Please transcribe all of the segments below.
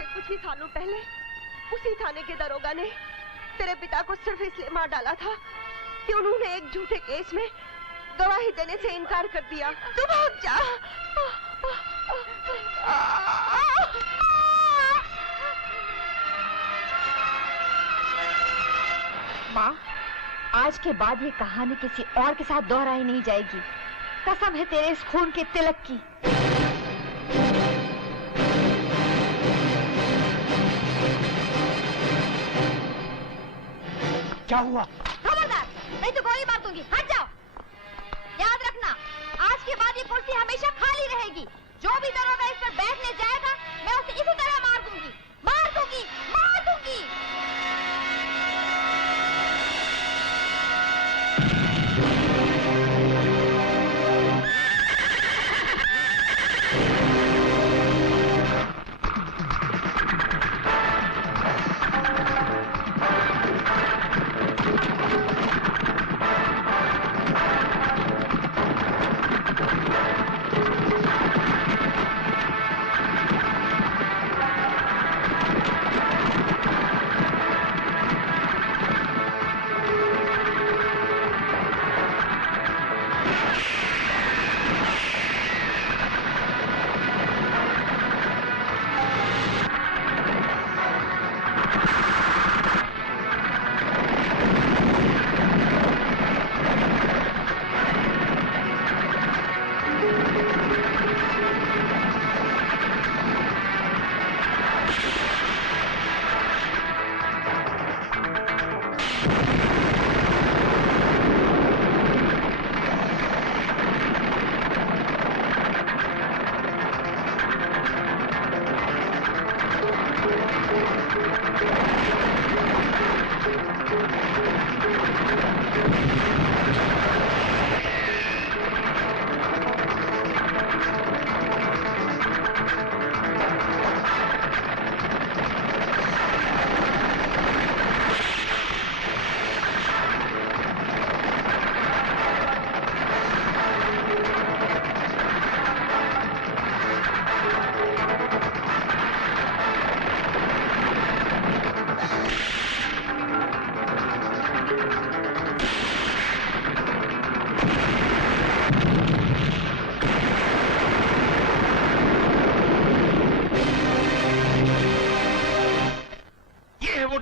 से कुछ ही सालों पहले उसी थाने के दरोगा ने तेरे पिता को सिर्फ इसलिए मार डाला था कि उन्होंने एक झूठे केस में गवाही देने से इनकार कर दिया। तू भाग जा। माँ, आज के बाद ये कहानी किसी और के साथ दोहराई नहीं जाएगी। कसम है तेरे इस खून के तिलक की। क्या हुआ? खबरदार, नहीं तो गोली मार दूंगी। हट जाओ। याद रखना, आज के बाद ये कुर्सी हमेशा खाली रहेगी। जो भी दरोगा इस पर बैठने जाएगा, मैं उसे इसी तरह मार दूंगी, मार दूंगी, मार दूंगी।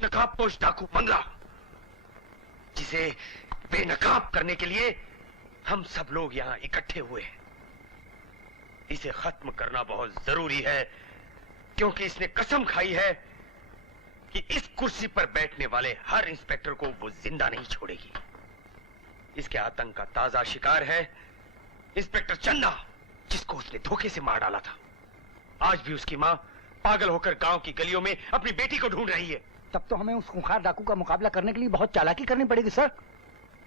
नकाबपोश डाकू मंगला, जिसे बेनकाब करने के लिए हम सब लोग यहाँ इकट्ठे हुए हैं। इसे खत्म करना बहुत जरूरी है, क्योंकि इसने कसम खाई है कि इस कुर्सी पर बैठने वाले हर इंस्पेक्टर को वो जिंदा नहीं छोड़ेगी। इसके आतंक का ताजा शिकार है इंस्पेक्टर चन्ना, जिसको उसने धोखे से मार डाला था। आज भी उसकी माँ पागल होकर गांव की गलियों में अपनी बेटी को ढूंढ रही है। तब तो हमें उस खूंखार डाकू का मुकाबला करने के लिए बहुत चालाकी करनी पड़ेगी sir.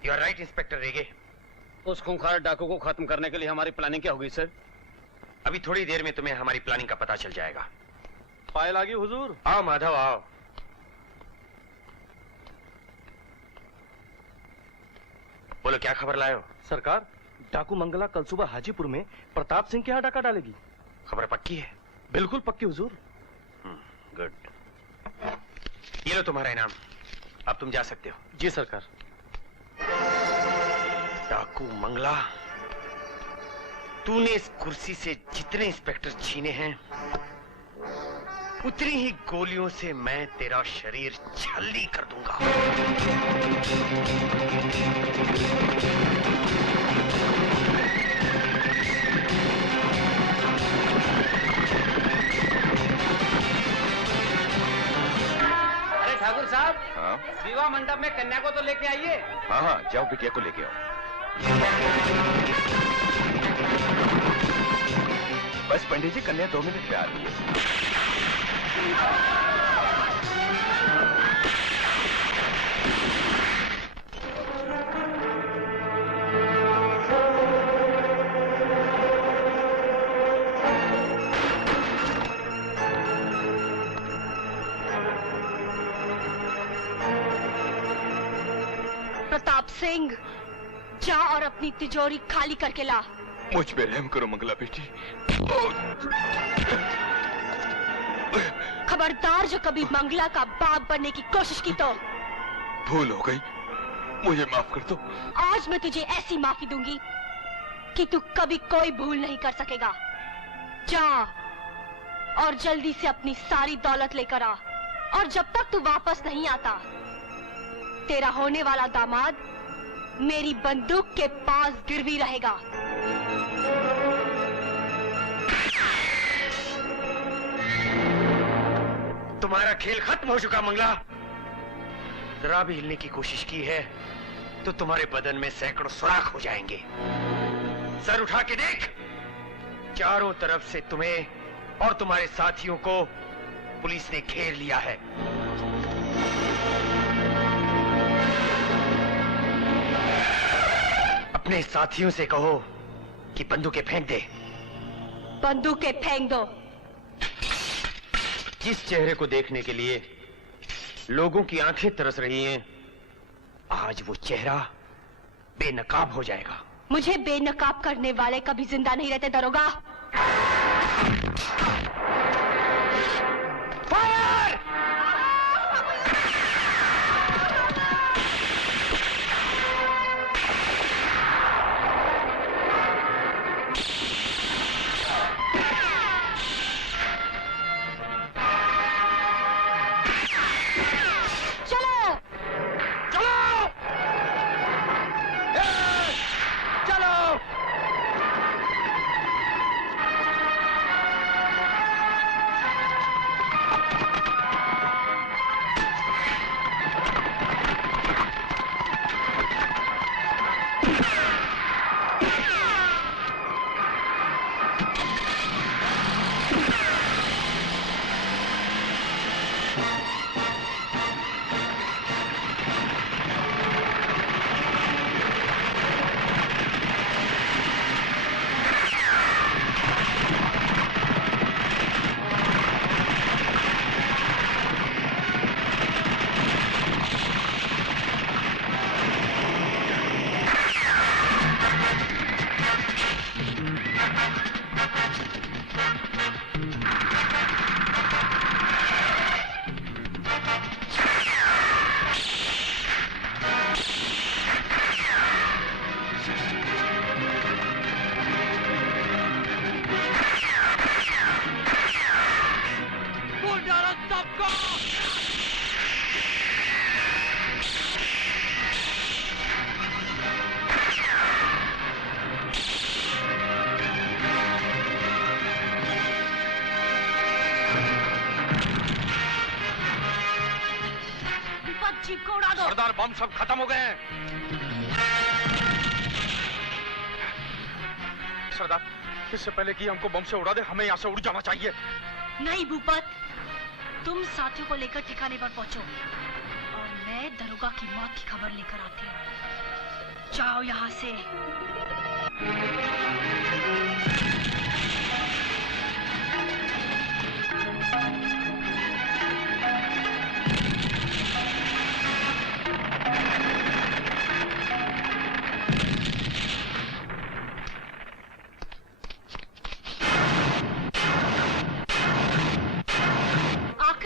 You are right inspector Rege. उस खूंखार डाकू को खत्म करने के लिए हमारी प्लानिंग क्या होगी सर? अभी थोड़ी देर में तुम्हें हमारी प्लानिंग का पता चल जाएगा। फाइल आ गई हुजूर। आओ माधव आओ। बोलो क्या खबर लाए हो? सरकार, डाकू मंगला कल सुबह हाजीपुर में प्रताप सिंह के यहाँ डाका डालेगी। खबर पक्की है? बिल्कुल पक्की हुजूर। गुड। ये लो तुम्हारा इनाम, अब तुम जा सकते हो। जी सरकार। डाकू मंगला, तूने इस कुर्सी से जितने इंस्पेक्टर छीने हैं, उतनी ही गोलियों से मैं तेरा शरीर छल्ली कर दूंगा। अरे ठाकुर साहब, हाँ? विवाह मंडप में कन्या को तो लेके आइए। हाँ हाँ, जाओ बिटिया को लेके आओ। बस पंडित जी, कन्या 2 मिनट में आ रही है। प्रताप सिंह, जा और अपनी तिजोरी खाली करके ला। मुझ पे रहम करो मंगला बेटी। खबरदार जो कभी मंगला का बाप बनने की कोशिश की तो भूल हो गई, मुझे माफ कर दो। आज मैं तुझे ऐसी माफी दूंगी कि तू कभी कोई भूल नहीं कर सकेगा। जा और जल्दी से अपनी सारी दौलत लेकर आ, और जब तक तू वापस नहीं आता तेरा होने वाला दामाद मेरी बंदूक के पास गिरवी रहेगा। तुम्हारा खेल खत्म हो चुका मंगला। जरा भी हिलने की कोशिश की है तो तुम्हारे बदन में सैकड़ों सुराख हो जाएंगे। सर उठा के देख, चारों तरफ से तुम्हें और तुम्हारे साथियों को पुलिस ने घेर लिया है। अपने साथियों से कहो कि बंदूकें फेंक दे। बंदूकें फेंक दो। जिस चेहरे को देखने के लिए लोगों की आंखें तरस रही हैं, आज वो चेहरा बेनकाब हो जाएगा। मुझे बेनकाब करने वाले कभी जिंदा नहीं रहते दरोगा। फायर! सरदार, बम सब खत्म हो गए हैं। सरदार, इससे पहले कि हमको बम से उड़ा दे, हमें यहाँ से उड़ जाना चाहिए। नहीं भूपत, तुम साथियों को लेकर ठिकाने पर पहुंचो और मैं दरोगा की मौत की खबर लेकर आती हूँ। जाओ यहाँ से।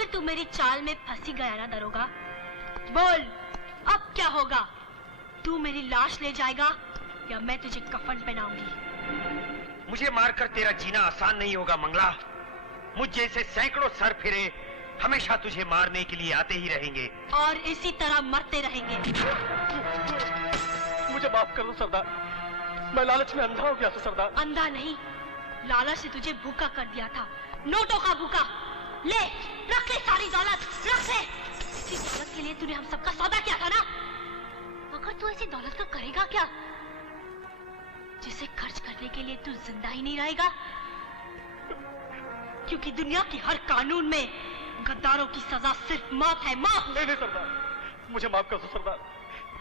तू मेरी चाल में फंसी गया ना दरोगा? बोल, अब क्या होगा? तू मेरी लाश ले जाएगा या मैं तुझे कफन पहनाऊंगी? मुझे मारकर तेरा जीना आसान नहीं होगा मंगला। मुझ जैसे सैकड़ों सर फिरे हमेशा तुझे मारने के लिए आते ही रहेंगे और इसी तरह मरते रहेंगे। मुझे माफ कर दो सरदार, मैं लालच में अंधा हो गया था सरदार। अंधा नहीं, लालच से तुझे भूखा कर दिया था, नोटों का भूखा। ले, रख ले सारी दौलत, रख ले। इसी दौलत के लिए तूने हम सबका सौदा किया था ना? मगर तू ऐसी दौलत का करेगा क्या जिसे खर्च करने के लिए तू जिंदा ही नहीं रहेगा? क्योंकि दुनिया की हर कानून में गद्दारों की सजा सिर्फ मौत है, मौत। नहीं नहीं सरदार, मुझे माफ कर दो सरदार,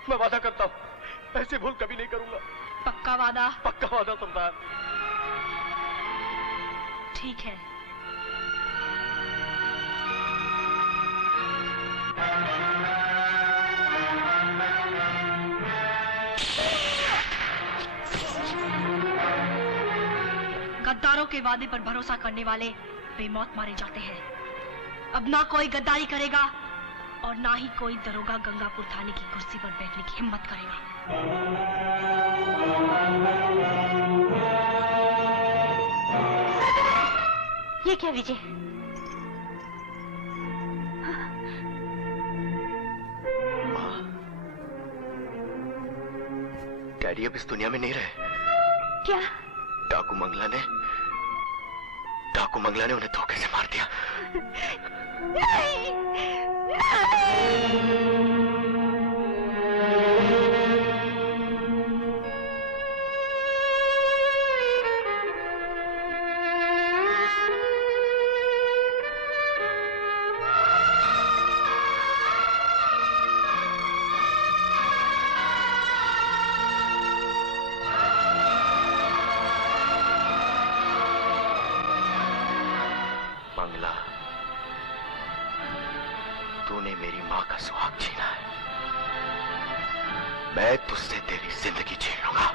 मैं वादा करता हूँ ऐसी भूल कभी नहीं करूंगा। पक्का वादा? पक्का वादा सरदार। ठीक है। गद्दारों के वादे पर भरोसा करने वाले बेमौत मारे जाते हैं, अब ना कोई गद्दारी करेगा और ना ही कोई दरोगा गंगापुर थाने की कुर्सी पर बैठने की हिम्मत करेगा। ये क्या विजय? डैडी अब इस दुनिया में नहीं रहे। क्या? डाकू मंगला ने उन्हें धोखे से मार दिया। नहीं, नहीं। तूने मेरी माँ का सुहाग छीना है, मैं तुझसे तेरी जिंदगी छीन लूंगा।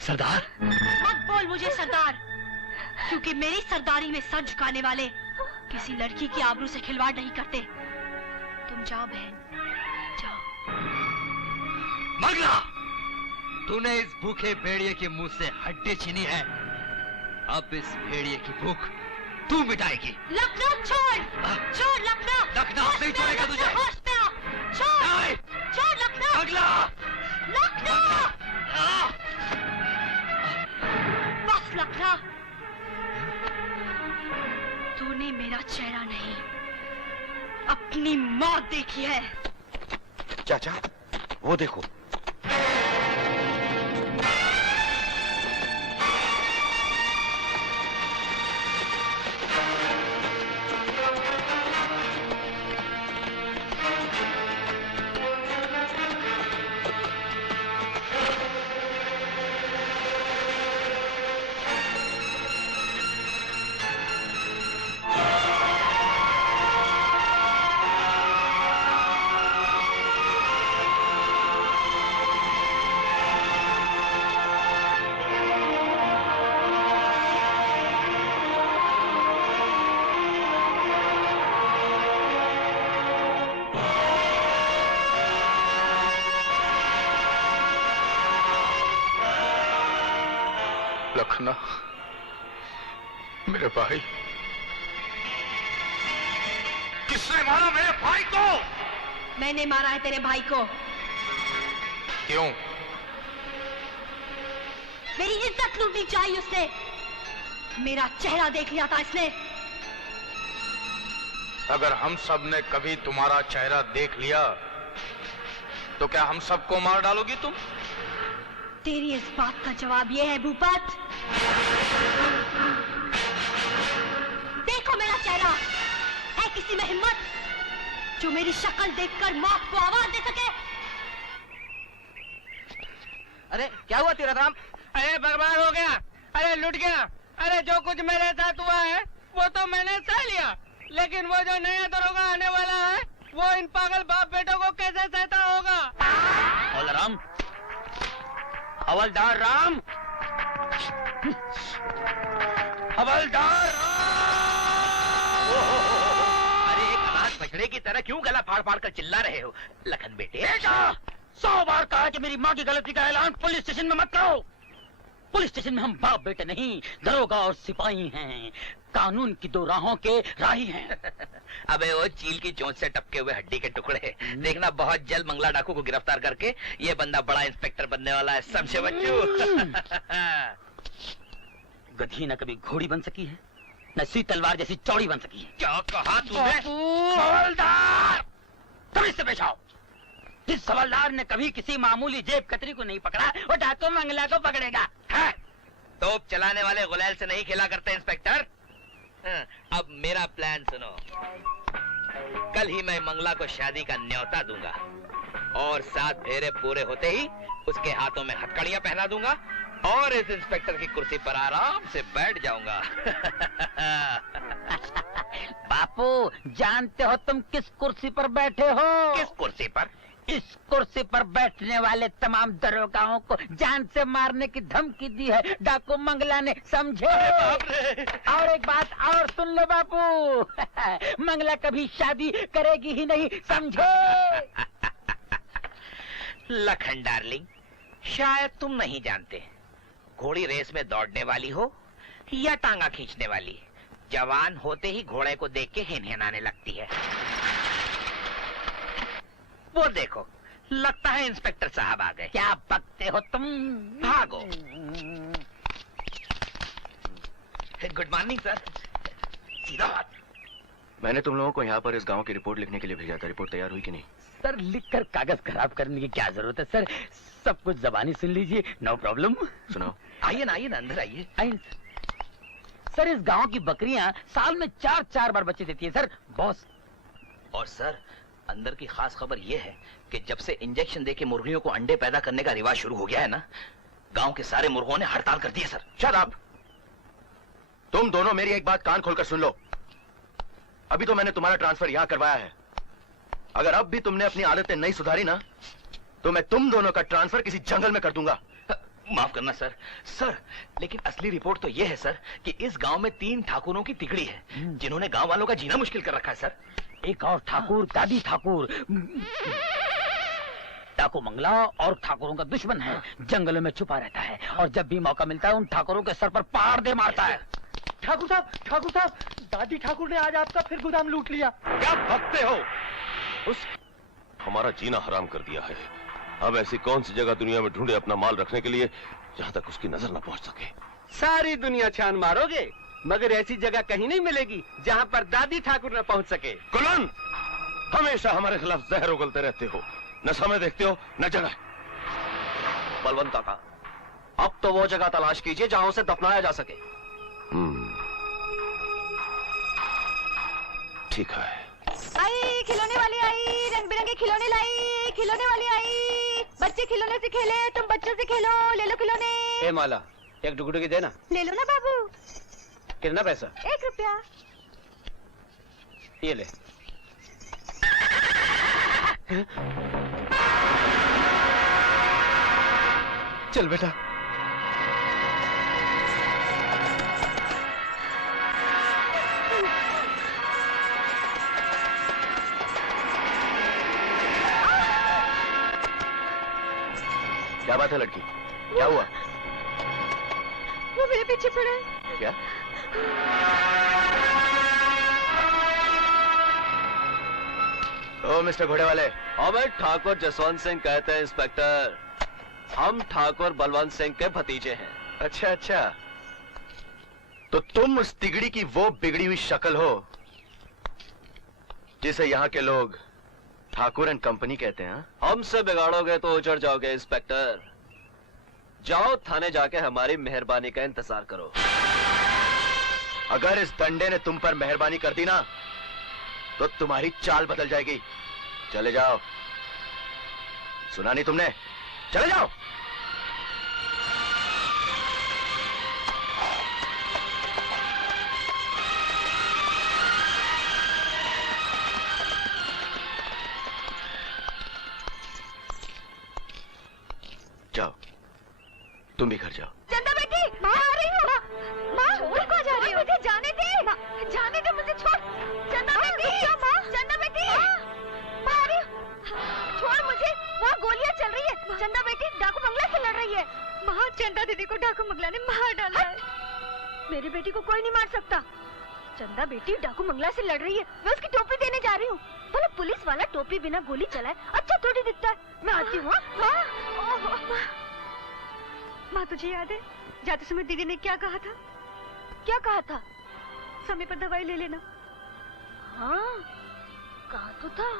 सरदार मत बोल मुझे सरदार, क्योंकि मेरी सरदारी में सर झुकाने वाले किसी लड़की की आबरू से खिलवाड़ नहीं करते। तुम जाओ बहन, जाओ। मंगला, तूने इस भूखे भेड़िए के मुंह से हड्डी छीनी है, अब इस भेड़िए की भूख तू मिटाएगी। लखनऊ छोड़, छोड़ लखनऊ। लखनऊ नहीं छोड़ेगा तुझे। होश में आ, छोड़, छोड़ लखनऊ। मंगला, लखनऊ। बस लखनऊ, तूने मेरा चेहरा नहीं, अपनी मौत देखी है। चाचा, वो देखो। लखना, मेरे भाई। किसने मारा मेरे भाई को? मैंने मारा है तेरे भाई को। क्यों? मेरी इज्जत लूटनी चाहिए उसने, मेरा चेहरा देख लिया था इसने। अगर हम सब ने कभी तुम्हारा चेहरा देख लिया तो क्या हम सबको मार डालोगी तुम? तेरी इस बात का जवाब ये है भूपत। देखो मेरा चेहरा, है किसी में हिम्मत जो मेरी शक्ल देखकर मौत को आवाज दे सके? अरे क्या हुआ तेरा राम? अरे बर्बाद हो गया, अरे लुट गया। अरे जो कुछ मेरे साथ हुआ है वो तो मैंने सह लिया, लेकिन वो जो नया दरोगा आने वाला है वो इन पागल बाप बेटों को कैसे सहता होगा? राम, हवलदार राम, हवलदार राम। अरे एक अनाथ बछड़े की तरह क्यों गला फाड़ फाड़ कर चिल्ला रहे हो? लखन बेटे, 100 बार कहा कि मेरी माँ की गलती का ऐलान पुलिस स्टेशन में मत करो। पुलिस स्टेशन में हम बाप बेटे नहीं, दरोगा और सिपाही हैं, कानून की दो राहों के राही हैं। अबे वो चील की चोंच से टपके हुए हड्डी के टुकड़े, देखना बहुत जल्द मंगला डाकू को गिरफ्तार करके ये बंदा बड़ा इंस्पेक्टर बनने वाला है। समझे बच्चू? गधी न कभी घोड़ी बन सकी है, न सुई तलवार जैसी चौड़ी बन सकी है। क्या कहा तूने? हवलदार, कभी से पेश आओ। इस हवलदार ने कभी किसी मामूली जेब कतरी को नहीं पकड़ा, वो डाकू मंगला को पकड़ेगा। है? तोप चलाने वाले गुलैल से नहीं खेला करते इंस्पेक्टर। अब मेरा प्लान सुनो। कल ही मैं मंगला को शादी का न्योता दूंगा। और 7 फेरे पूरे होते ही उसके हाथों में हथकड़ियां पहना दूंगा और इस इंस्पेक्टर की कुर्सी पर आराम से बैठ जाऊंगा। बापू, जानते हो तुम किस कुर्सी पर बैठे हो? किस कुर्सी पर? इस कुर्सी पर बैठने वाले तमाम दरोगाओं को जान से मारने की धमकी दी है डाकू मंगला ने, समझे? और एक बात और सुन लो बापू, मंगला कभी शादी करेगी ही नहीं, समझे? लखन डार्लिंग, शायद तुम नहीं जानते, घोड़ी रेस में दौड़ने वाली हो या टांगा खींचने वाली, जवान होते ही घोड़े को देख के हिनहिनाने लगती है। वो देखो, लगता है इंस्पेक्टर साहब आ गए। क्या बकते हो तुम? भागो। Good morning sir. सीधा बात। मैंने तुम लोगों को यहाँ पर इस गांव की रिपोर्ट लिखने के लिए भेजा था। रिपोर्ट तैयार हुई कि नहीं? सर, लिखकर कागज खराब करने की क्या जरूरत है सर, सब कुछ जबानी सुन लीजिए, नो प्रॉब्लम। सुनाओ। आइए ना, आइए ना, अंदर आइए। आइए सर, इस गांव की बकरियां साल में 4-4 बार बच्चे देती है सर, बॉस। और सर, अंदर की खास खबर यह है कि जब से इंजेक्शन देके मुर्गियों को अंडे पैदा करने का रिवाज शुरू हो गया है ना, गांव के सारे मुर्गों ने हड़ताल कर दी है सर। Shut up. तुम दोनों मेरी एक बात कान खोलकर सुन लो। अभी तो मैंने तुम्हारा ट्रांसफर यहाँ करवाया है। अगर अब भी तुमने अपनी आदतें नहीं सुधारी ना, तो मैं तुम दोनों का ट्रांसफर किसी जंगल में कर दूंगा। माफ करना सर। सर, लेकिन असली रिपोर्ट तो यह है सर कि इस गांव में 3 ठाकुरों की तिगड़ी है जिन्होंने गांव वालों का जीना मुश्किल कर रखा है सर। एक और ठाकुर, दादी ठाकुर, डाकू मंगला और ठाकुरों का दुश्मन है, जंगलों में छुपा रहता है और जब भी मौका मिलता है उन ठाकुरों के सर पर पहाड़ दे मारता है। ठाकुर साहब, दादी ठाकुर ने आज आपका फिर गोदाम लूट लिया। क्या भगते हो? हमारा जीना हराम कर दिया है। अब ऐसी कौन सी जगह दुनिया में ढूंढे अपना माल रखने के लिए जहाँ तक उसकी नजर न पहुँच सके। सारी दुनिया छान मारोगे मगर ऐसी जगह कहीं नहीं मिलेगी जहाँ पर दादी ठाकुर न पहुँच सके। कुलन, हमेशा हमारे खिलाफ जहर उगलते रहते हो, न समय देखते हो न जगह। बलवंत काका, अब तो वो जगह तलाश कीजिए जहाँ उसे दफनाया जा सके। ठीक है। आई खिलौने वाली आई, रंग बिरंगे खिलौने लाई, खिलौने वाली आई। बच्चे खिलौने से खेले, तुम बच्चों से खेलो, ले लो खिलौने। ए माला, एक टुकड़ी देना। ले लो ना बाबू। कितना पैसा? 1 रुपया। ये ले। चल बेटा। क्या बात है लड़की, क्या हुआ? वो मेरे पीछे पड़ा है। क्या? ओ मिस्टर घोड़े वाले। हमें ठाकुर जसवंत सिंह कहते हैं इंस्पेक्टर। हम ठाकुर बलवंत सिंह के भतीजे हैं। अच्छा अच्छा, तो तुम उस तिगड़ी की वो बिगड़ी हुई शक्ल हो जिसे यहाँ के लोग ठाकुर एंड कंपनी कहते हैं। हमसे बिगाड़ोगे तो उजड़ जाओगे इंस्पेक्टर। जाओ थाने जाके हमारी मेहरबानी का इंतजार करो। अगर इस डंडे ने तुम पर मेहरबानी कर दी ना, तो तुम्हारी चाल बदल जाएगी। चले जाओ। सुना नहीं तुमने? चले जाओ। जाओ, तुम भी घर जाओ। चंदा बेटी, माँ आ रही हूँ। माँ, छोड़ को जा रही हो? मुझे जाने दे। जाने दे मुझे, छोड़। चंदा बेटी, माँ, चंदा बेटी, माँ आ रही हूँ। छोड़ मुझे, वहाँ गोलियाँ चल रही है। चंदा बेटी डाकू मंगला से लड़ रही है। माँ, चंदा दीदी को डाकू मंगला ने मार डाला है। मेरी बेटी को कोई नहीं मार सकता। चंदा बेटी डाकू मंगला से लड़ रही है, मैं उसकी टोपी देने जा रही हूँ। भले पुलिस वाला टोपी बिना गोली चलाए अच्छा थोड़ी दिखता है। मैं आती हूँ। माँ, तुझे याद है जाते समय दीदी ने क्या कहा था? क्या कहा था? समय पर दवाई ले लेना। हाँ, कहा तो था।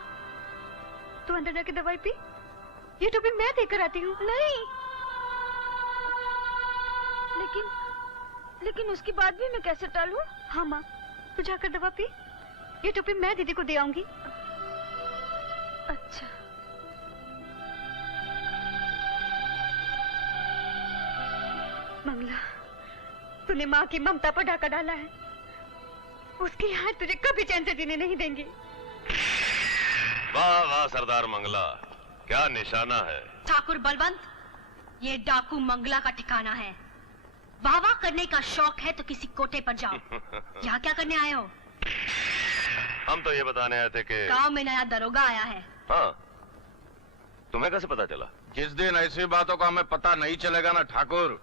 तू अंदर जाके दवाई पी। ये टोपी मैं देकर आती हूँ। नहीं, लेकिन उसकी बात भी मैं कैसे टालूं? हाँ माँ, तू जाकर दवा पी। ये टोपी मैं दीदी को दे आऊंगी। अच्छा। मंगला, तूने माँ की ममता पर ढाका डाला है। उसकी याद तुझे कभी चैन से जीने नहीं देंगी। वाह वाह सरदार मंगला, क्या निशाना है। ठाकुर बलवंत, ये डाकू मंगला का ठिकाना है। वाह करने का शौक है तो किसी कोटे पर जाओ। यहाँ क्या करने आए हो? हम तो ये बताने आए थे कि गांव में नया दरोगा आया है। हाँ, तुम्हें कैसे पता चला? जिस दिन ऐसी बातों का हमें पता नहीं चलेगा ना ठाकुर,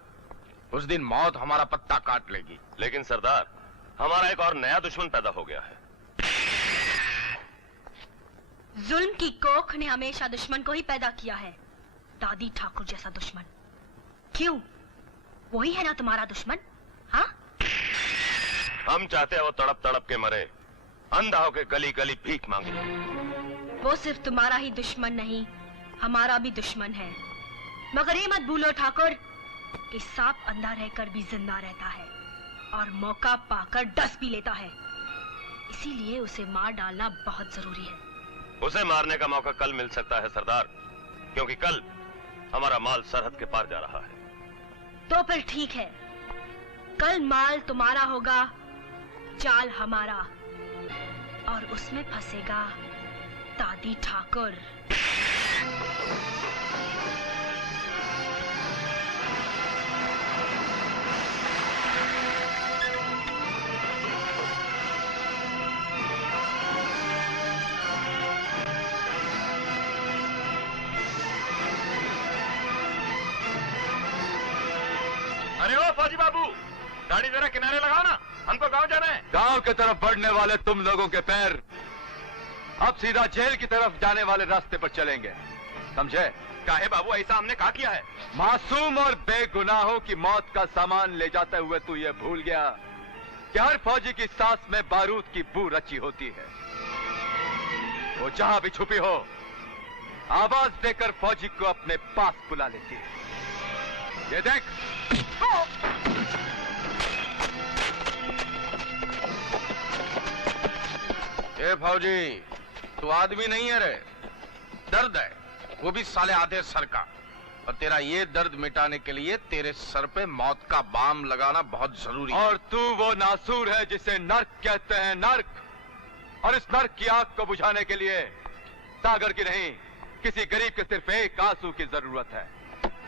उस दिन मौत हमारा पत्ता काट लेगी। लेकिन सरदार, हमारा एक और नया दुश्मन पैदा हो गया है। जुल्म की कोख ने हमेशा दुश्मन को ही पैदा किया है। दादी ठाकुर जैसा दुश्मन। क्यों? वही है ना तुम्हारा दुश्मन? हाँ? हम चाहते हैं वो तड़प तड़प के मरे, अंधा होके गली गली भीख मांगे। वो सिर्फ तुम्हारा ही दुश्मन नहीं, हमारा भी दुश्मन है। मगर ये मत भूलो ठाकुर कि सांप अंधा रहकर भी जिंदा रहता है और मौका पाकर डस भी लेता है। इसीलिए उसे मार डालना बहुत जरूरी है। उसे मारने का मौका कल मिल सकता है सरदार, क्योंकि कल हमारा माल सरहद के पार जा रहा है। तो फिर ठीक है, कल माल तुम्हारा होगा, जाल हमारा, और उसमें फंसेगा दादी ठाकुर। अरे ओ फौजी बाबू, गाड़ी जरा किनारे लगाओ ना, हमको गांव जाना है। गांव की तरफ बढ़ने वाले तुम लोगों के पैर अब सीधा जेल की तरफ जाने वाले रास्ते पर चलेंगे, समझे? काहे बाबू, ऐसा हमने कहा किया है? मासूम और बेगुनाहों की मौत का सामान ले जाते हुए तू ये भूल गया कि हर फौजी की सांस में बारूद की बू रची होती है। वो जहां भी छुपी हो, आवाज देकर फौजी को अपने पास बुला लेती है। ये देख, ए फौजी, तू आदमी नहीं है रे, दर्द है, वो भी साले आधे सर का। और तेरा ये दर्द मिटाने के लिए तेरे सर पे मौत का बाम लगाना बहुत जरूरी है। और तू वो नासूर है जिसे नर्क कहते हैं, नर्क। और इस नर्क की आग को बुझाने के लिए सागर की नहीं, किसी गरीब के सिर्फ एक आंसू की जरूरत है।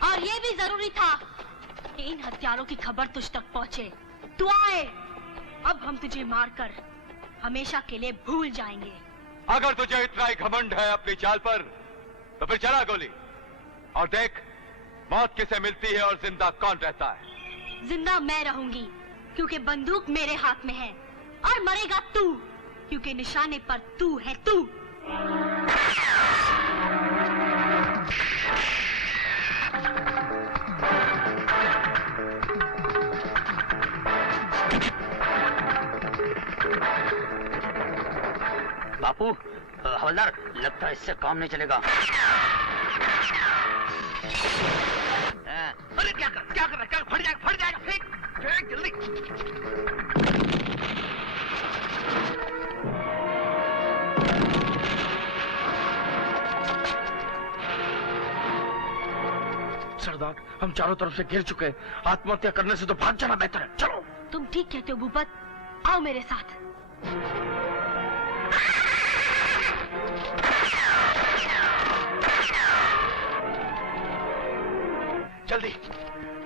और ये भी जरूरी था कि इन हत्यारों की खबर तुझ तक पहुंचे। तू आए, अब हम तुझे मारकर हमेशा के लिए भूल जाएंगे। अगर तुझे इतना ही घमंड है अपनी चाल पर, तो फिर चला गोली और देख मौत किसे मिलती है और जिंदा कौन रहता है। जिंदा मैं रहूंगी क्योंकि बंदूक मेरे हाथ में है, और मरेगा तू क्योंकि निशाने पर तू है तू। बापू, हवलदार, लगता है इससे काम नहीं चलेगा। अरे क्या कर रहा है? फट जाएगा, फेंक जल्दी। सरदार, हम चारों तरफ से घिर चुके हैं, आत्महत्या करने से तो भाग जाना बेहतर है। चलो। तुम ठीक कहते हो भूपत, आओ मेरे साथ। जल्दी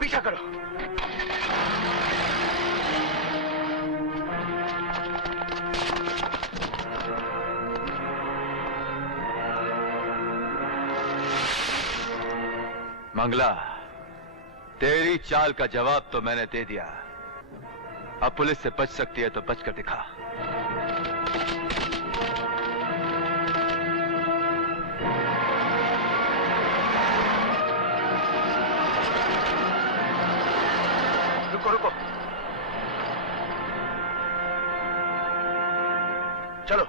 पीछा करो। मंगला, तेरी चाल का जवाब तो मैंने दे दिया। अब पुलिस से बच सकती है तो बच कर दिखा। रुको, चलो।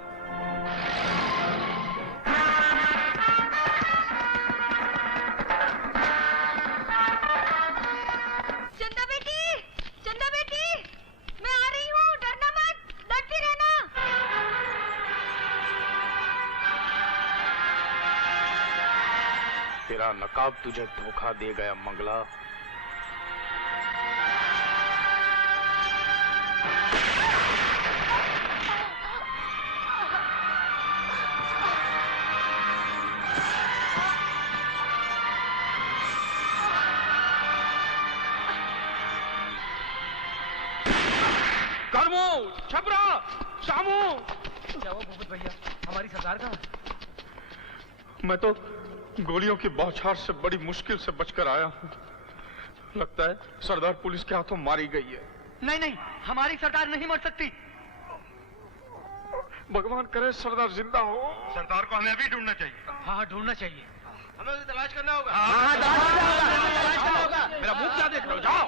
चंदा बेटी, मैं आ रही हूँ, डरना मत, लड़ती रहना। तेरा नकाब तुझे धोखा दे गया मंगला। छपरा, शामू। क्या हुआ भूपत भैया, हमारी सरदार कहाँ? मैं तो गोलियों की बौछार से बड़ी मुश्किल से बचकर आया हूँ। लगता है सरदार पुलिस के हाथों मारी गई है। नहीं नहीं, हमारी सरदार नहीं मर सकती। भगवान करे सरदार जिंदा हो। सरदार को हमें अभी ढूंढना चाहिए। हाँ, ढूंढना चाहिए। हमें उसे तलाश करना होगा। हाँ, तलाश करना होगा। मेरा मुंह क्या देख रहे हो? जाओ।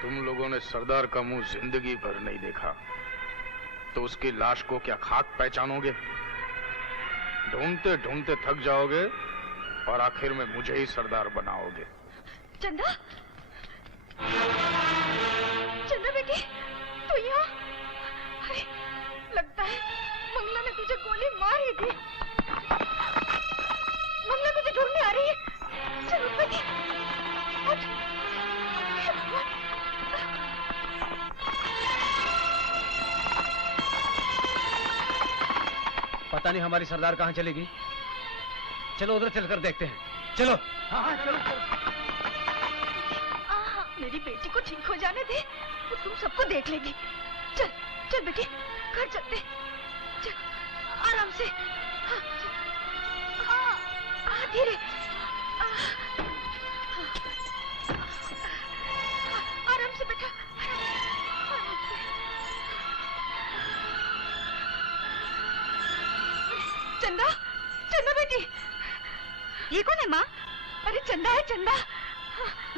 तुम लोगों ने सरदार का मुंह जिंदगी भर नहीं देखा, तो उसकी लाश को क्या खाक पहचानोगे? ढूंढते ढूंढते थक जाओगे और आखिर में मुझे ही सरदार बनाओगे। चंदा, चंदा बेटी, तू यहाँ? अरे, लगता है मंगला ने तुझे गोली मारी थी। मंगला तुझे ढूंढने आ रही है। चलो बेटी, उठ। पता नहीं हमारी सरदार कहाँ चलेगी। चलो उधर चलकर देखते हैं। चलो। हाँ, चलो चलो। मेरी बेटी को ठीक हो जाने दे, वो तुम सबको देख लेगी। चल चल बेटी, घर चलते। चल आराम से। हाँ, धीरे। आराम से बेटा, आराम से। चंदा, चंदा बेटी, ये कौन है माँ? अरे चंदा है, चंदा।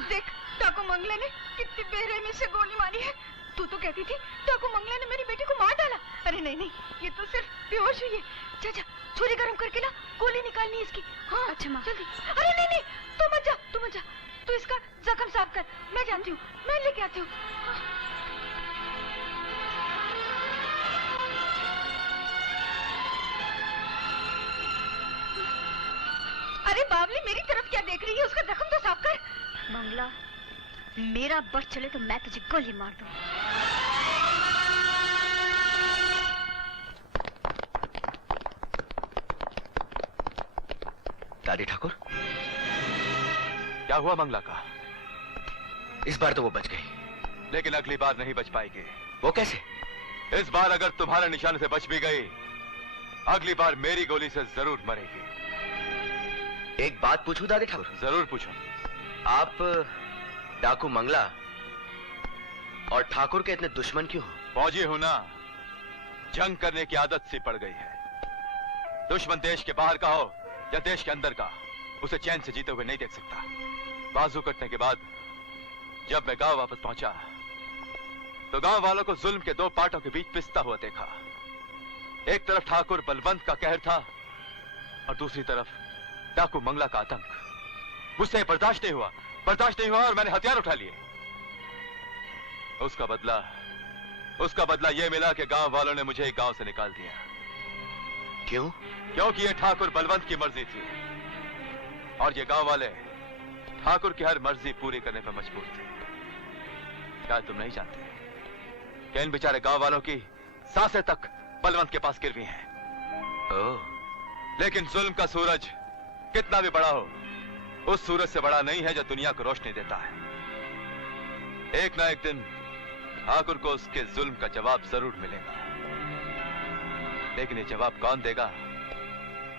देख, डाकू मंगले ने कितनी बेरहमी से गोली मारी है। तू तो कहती थी डाकू मंगले ने मेरी बेटी को मार डाला। अरे नहीं नहीं, ये तो सिर्फ बेहोश हुई है। जा जा, छुरी गरम करके ला, गोली निकालनी है इसकी। हाँ अच्छा माँ, जल्दी। अरे नहीं नहीं, तू मत जा, तू मत जा। तू इसका जख्म साफ कर, मैं जानती हूँ, मैं लेके आती हूँ। अरे बावली, मेरी तरफ क्या देख रही है? उसका जख्म तो साफ कर। मंगला, मेरा बस चले तो मैं तुझे गोली मार दूं। दादी ठाकुर, क्या हुआ मंगला का? इस बार तो वो बच गई, लेकिन अगली बार नहीं बच पाएगी। वो कैसे? इस बार अगर तुम्हारे निशाने से बच भी गई, अगली बार मेरी गोली से जरूर मरेगी। एक बात पूछूं दादी ठाकुर? जरूर पूछो। आप डाकू मंगला और ठाकुर के इतने दुश्मन क्यों हो? फौजी हूं ना, जंग करने की आदत सी पड़ गई है। दुश्मन देश के बाहर का हो या देश के अंदर का, उसे चैन से जीते हुए नहीं देख सकता। बाजू कटने के बाद जब मैं गांव वापस पहुंचा, तो गांव वालों को जुल्म के दो पाटों के बीच पिसता हुआ देखा। एक तरफ ठाकुर बलवंत का कहर था और दूसरी तरफ डाकू मंगला का आतंक। मुझसे बर्दाश्त नहीं हुआ और मैंने हथियार उठा लिए। उसका बदला ये मिला कि गांव वालों ने मुझे गांव से निकाल दिया। क्यों? क्योंकि ये ठाकुर बलवंत की मर्जी थी और ये गांव वाले ठाकुर की हर मर्जी पूरी करने पर मजबूर थे। क्या तुम नहीं जानते कि इन बेचारे गांव वालों की सांसें तक बलवंत के पास गिरवी हैं? लेकिन जुल्म का सूरज कितना भी बड़ा हो, उस सूरज से बड़ा नहीं है जो दुनिया को रोशनी देता है। एक ना एक दिन ठाकुर को उसके जुल्म का जवाब जरूर मिलेगा, लेकिन ये जवाब कौन देगा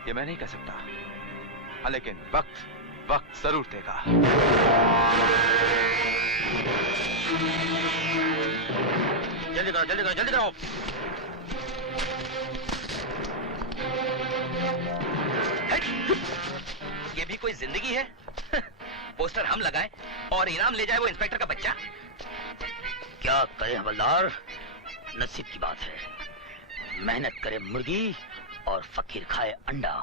ये मैं नहीं कह सकता। हाँ, लेकिन वक्त जरूर देगा। जल्दी करो, जल्दी करो, जल्दी करो। ये भी कोई जिंदगी है? पोस्टर हम लगाएं और इनाम ले जाए वो इंस्पेक्टर का बच्चा। क्या करे हवलदार, नसीब की बात है। मेहनत करे मुर्गी और फकीर खाए अंडा।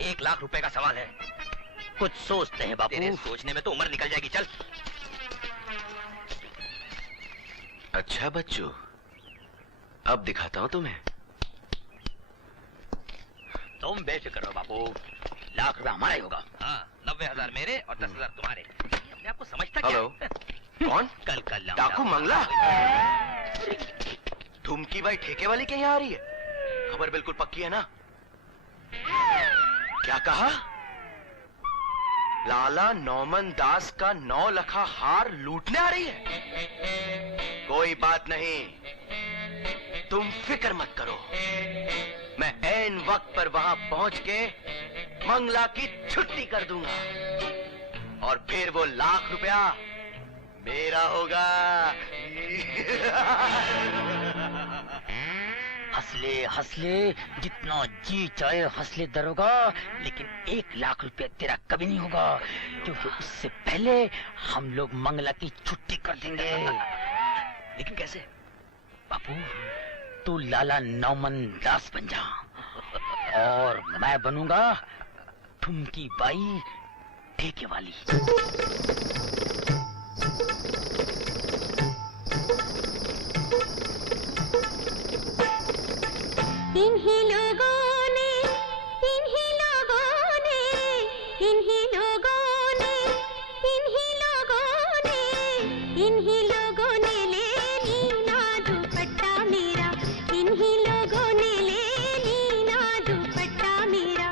1 लाख रुपए का सवाल है। कुछ सोचते हैं बापू। तेरे सोचने में तो उम्र निकल जाएगी। चल। अच्छा बच्चों, अब दिखाता हूं तुम्हें। तुम बेफिक्र रहो बापू, लाख रुपया हमारा ही होगा। हाँ, 90,000 मेरे और 10,000 तुम्हारे। अपने आपको समझता हेलो, कौन? कल डाकू मंगला? धुमकी भाई ठेके वाली के यहाँ आ रही है? खबर बिल्कुल पक्की है ना? क्या कहा? लाला नौमन दास का 9 लखा हार लूटने आ रही है? कोई बात नहीं, तुम फिक्र मत करो। मैं ऐन वक्त पर वहां पहुंच के मंगला की छुट्टी कर दूंगा और फिर वो लाख रुपया मेरा होगा। हंसले हंसले, जितना जी चाहे हंसले दरोगा, लेकिन 1 लाख रुपया तेरा कभी नहीं होगा, क्योंकि उससे पहले हम लोग मंगला की छुट्टी कर देंगे। लेकिन कैसे? बापू, तू लाला नौमन दास बन जा और मैं बनूंगा ठुमकी बाई ठेके वाली। इन्हीं लोगों ने, इन्हीं लोगों ने, इन्हीं लोगों ने, इन्हीं लोगों ने, इन्हीं लोगों ने ले लीना दुपट्टा मेरा, इन्हीं लोगों ने ले लीना दुपट्टा मेरा।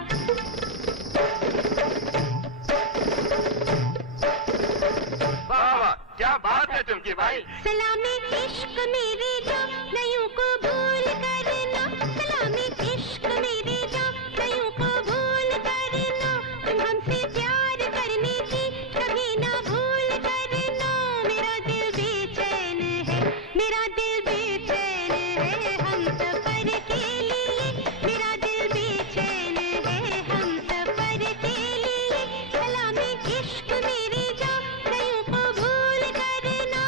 वाह वाह, क्या बात है ठुमकी भाई। सलामी इश्क मेरे जा नयों को भूल करना, सलामी इश्क मेरे जा नयों को भूल करना, तुम हमसे प्यार करने की कभी ना भूल करना। मेरा दिल बेचैन है, मेरा दिल बेचैन है हम सफर के लिए, मेरा दिल बेचैन है हम सफर के लिए। सलामी इश्क मेरे जा नयों को भूल करना।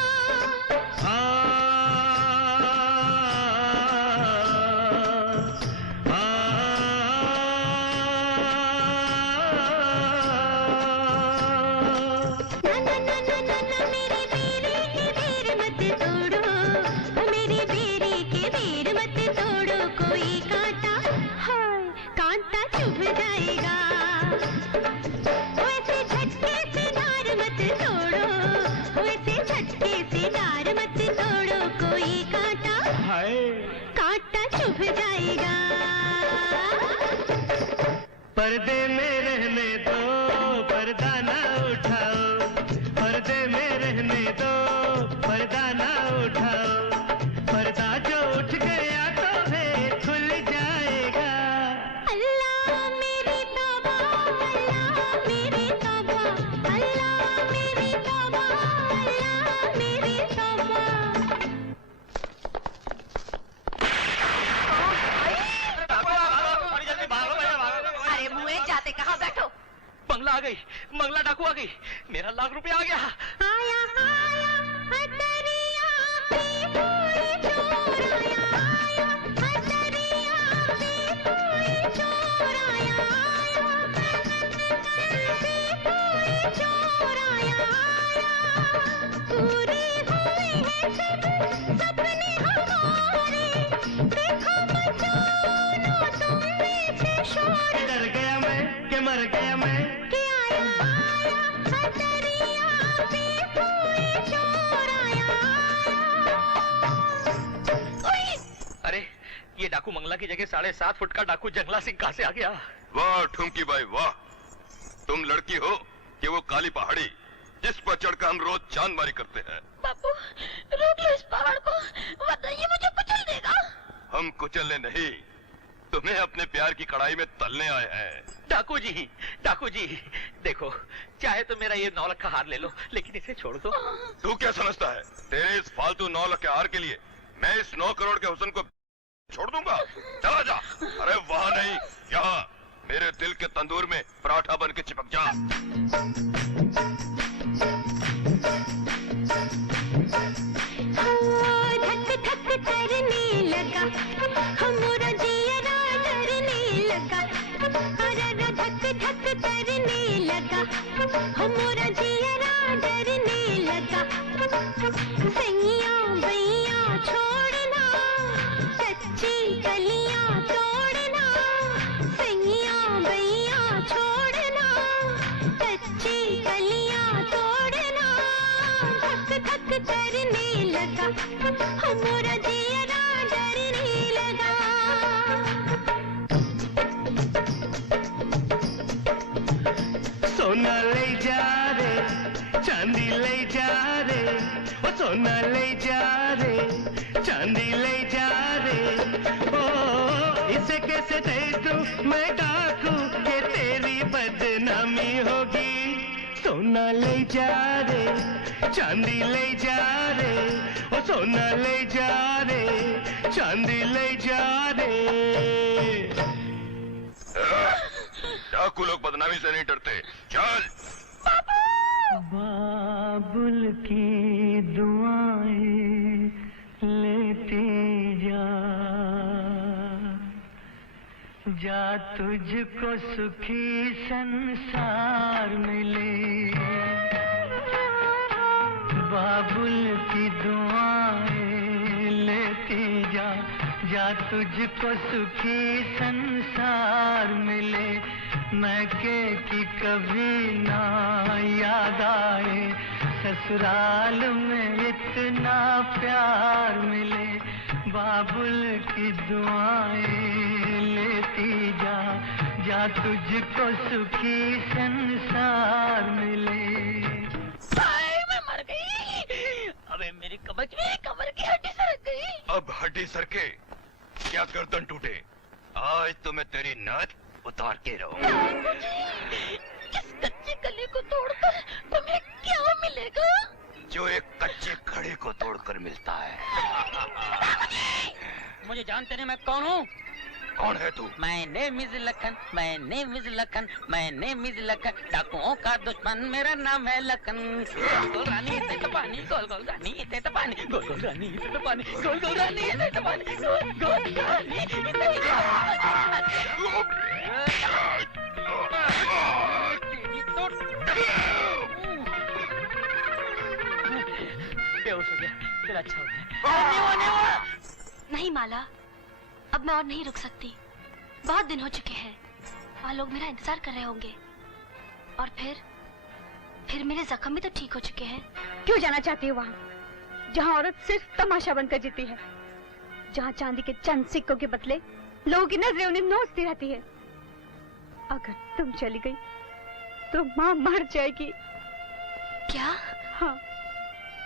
मेरे बेरे के बेर मत तोड़ो, मेरे बेरे के बेर मत तोड़ो, कोई कांटा, हाय कांटा चुभ जाएगा। वैसे झटके से डार मत तोड़ो, वैसे झटके से डार मत तोड़ो, कोई कांटा, हाय कांटा चुभ जाएगा। पर्दे में रहने दो, पर्दा ना उठाओ, पर्दे में रहने दो, पर्दा ना उठाओ, पर्दा जो उठ गया तो फिर खुल जाएगा। अल्लाह मेरी तौबा, अल्लाह मेरी तौबा, अल्लाह मेरी तौबा, अल्लाह मेरी तौबा। अरे मुए जाते कहाँ बैठो? मंगला आ गई, मंगला डाकू आ गई, मेरा लाख रुपया आ गया। आया आया हटरिया पे कोई चोर आया, आया हटरिया पे कोई चोर आया, आया पे कोई चोर आया, आया पूरे हुए हैं सब सपने हमारे, देखो मचानो तुम में से शोर। डर गया मैं कि मर गया मैं, के आया आया हटरिया पे कोई चोर आया, आया। अरे ये डाकू मंगला की जगह 7.5 फुट का डाकू जंगला सिंह कहाँ से आ गया? वाह ठुमकी बाई वाह, तुम लड़की हो कि वो काली पहाड़ी जिस पर चढ़कर हम रोज चांदमारी करते हैं। बापू रोक लो इस पहाड़ को, वरना ये मुझे कुचल देगा। हम कुचलने नहीं, तुम्हें अपने प्यार की कड़ाई में तलने आए हैं। डाकू जी देखो, चाहे तो मेरा ये 9 लाख का हार ले लो, लेकिन इसे छोड़ दो। तू क्या समझता है, तेरे इस फालतू 9 लाख के हार के लिए मैं इस 9 करोड़ के हुस्न को छोड़ दूंगा? चला जा। अरे वहां नहीं, यहाँ मेरे दिल के तंदूर में पराठा बन के चिपक जा। धक धक करने लगा, हमारा जियरा डरने लगा, अरे धक धक करने लगा, हमारा जियरा डरने लगा। सैया बैया छोड़ना, कच्ची गलियां तोड़ना, सैया बैया छोड़ना, कच्ची गलियां तोड़ना। धक धक करने लगा, हमारा जियरा डरने लगा। सोना ले सोना ले जा रे, चांदी ले जा रे, ओ सोना ले जा रे, चांदी ले जा रे। डाकू लोग बदनामी से नहीं डरते। चल। बाबुल की दुआएं लेती जा, जा तुझको सुखी संसार मिले। बाबुल की दुआएं लेती जा, जा तुझको सुखी संसार मिले। मैके की कभी ना याद आए, ससुराल में इतना प्यार मिले। बाबुल की दुआएं लेती जा, जा तुझको सुखी संसार मिले। मैं मर गई। अबे मेरी कमर की हड्डी सरक गई। अब हड्डी सरके क्या गर्दन टूटे। आज तो मैं तेरी नाक उतार के रहूंगा। इस कच्चे गले को तोड़कर तुम्हें क्या मिलेगा? जो एक कच्चे घड़े को तोड़कर मिलता है। मुझे जानते नहीं मैं कौन हूँ? कौन है तू? My name is Lakhan, my name is Lakhan, my name is Lakhan. डाकुओं का दुश्मन मेरा नाम है लखन। गोल रानी इतने तो पानी, गोल गोल रानी इतने तो पानी, गोल गोल रानी इतने तो पानी, गोल गोल रानी इतने तो पानी, गोल गोल रानी इतने बेहोश हो गया। चल अच्छा हो गया। नहीं माला, अब मैं और नहीं रुक सकती। बहुत दिन हो चुके हैं, वहाँ लोग मेरा इंतजार कर रहे होंगे। और फिर मेरे जख्म भी तो ठीक हो चुके हैं। क्यों जाना चाहती हो वहाँ, जहाँ औरत सिर्फ तमाशा बनकर जीती है, जहाँ चांदी के चंद सिक्कों के बदले लोगों की नजरें उन्हें नोचती रहती है। अगर तुम चली गई तो माँ मर जाएगी। क्या? हाँ,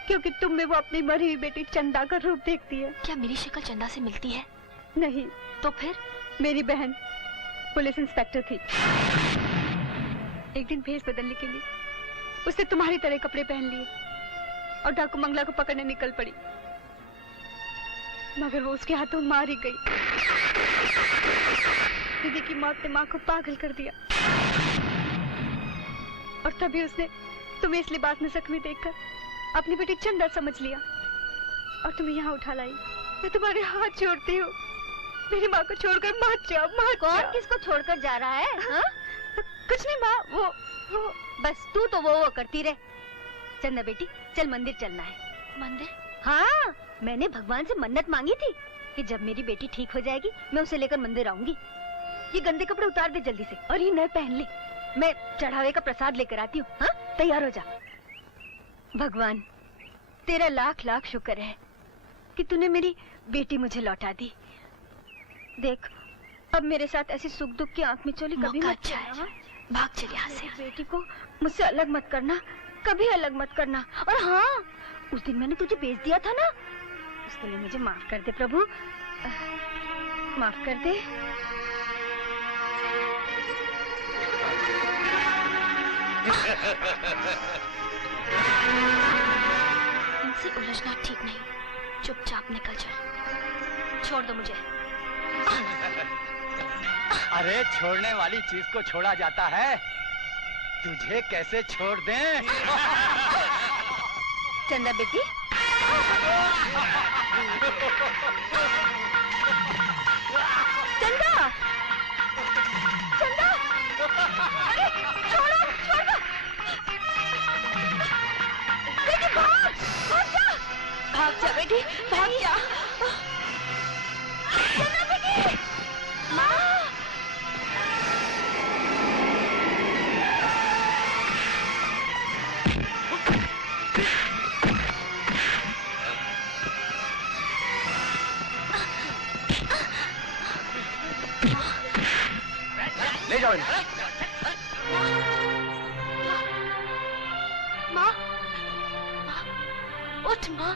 क्योंकि तुम में वो अपनी मरी हुई बेटी चंदा का रूप देखती है। क्या मेरी शक्ल चंदा से मिलती है? नहीं। तो फिर? मेरी बहन पुलिस इंस्पेक्टर थी। एक दिन भेष बदलने के लिए उसने तुम्हारी तरह कपड़े पहन लिए और डाकू मंगला को पकड़ने निकल पड़ी, मगर वो उसके हाथों मार ही गई। दीदी की मौत ने माँ को पागल कर दिया और तभी उसने तुम्हें इस लिबास में जख्मी देखकर अपनी बेटी चंदा समझ लिया और तुम्हें यहाँ उठा लाई। मैं तुम्हारे हाथ जोड़ती हूँ, मेरी माँ को छोड़कर मत जाओ, मत। कौन किसको छोड़कर जा रहा है? हाँ? कुछ नहीं माँ, वो बस तू तो वो करती रहे। चंदा बेटी चल, मंदिर चलना है। मंदिर? हाँ, मैंने भगवान से मन्नत मांगी थी कि जब मेरी बेटी ठीक हो जाएगी मैं उसे लेकर मंदिर आऊंगी। ये गंदे कपड़े उतार दे जल्दी से और ये नए पहन ले। मैं चढ़ावे का प्रसाद लेकर आती हूँ। हाँ, तैयार हो जा। भगवान तेरा लाख लाख शुक्र है कि तूने मेरी बेटी मुझे लौटा दी। देख, अब मेरे साथ ऐसी सुख दुख की आंख में चोली कभी मत करना। भाग चल यहाँ से। बेटी को मुझसे अलग मत करना, कभी अलग मत करना। और हाँ, उस दिन मैंने तुझे भेज दिया था ना, उसके लिए मुझे माफ कर दे प्रभु, माफ कर दे। इनसे उलझना ठीक नहीं, चुपचाप निकल जा। छोड़ दो मुझे। अरे छोड़ने वाली चीज को छोड़ा जाता है, तुझे कैसे छोड़ दें? चंदा बेटी, चंदा, चंदा, अरे छोड़ो, छोड़ो, बेटी भाग, भाग जा, भाग जा बेटी, भाग जा। चंदा बेटी, माँ। ले जाओ माँ, उठ माँ,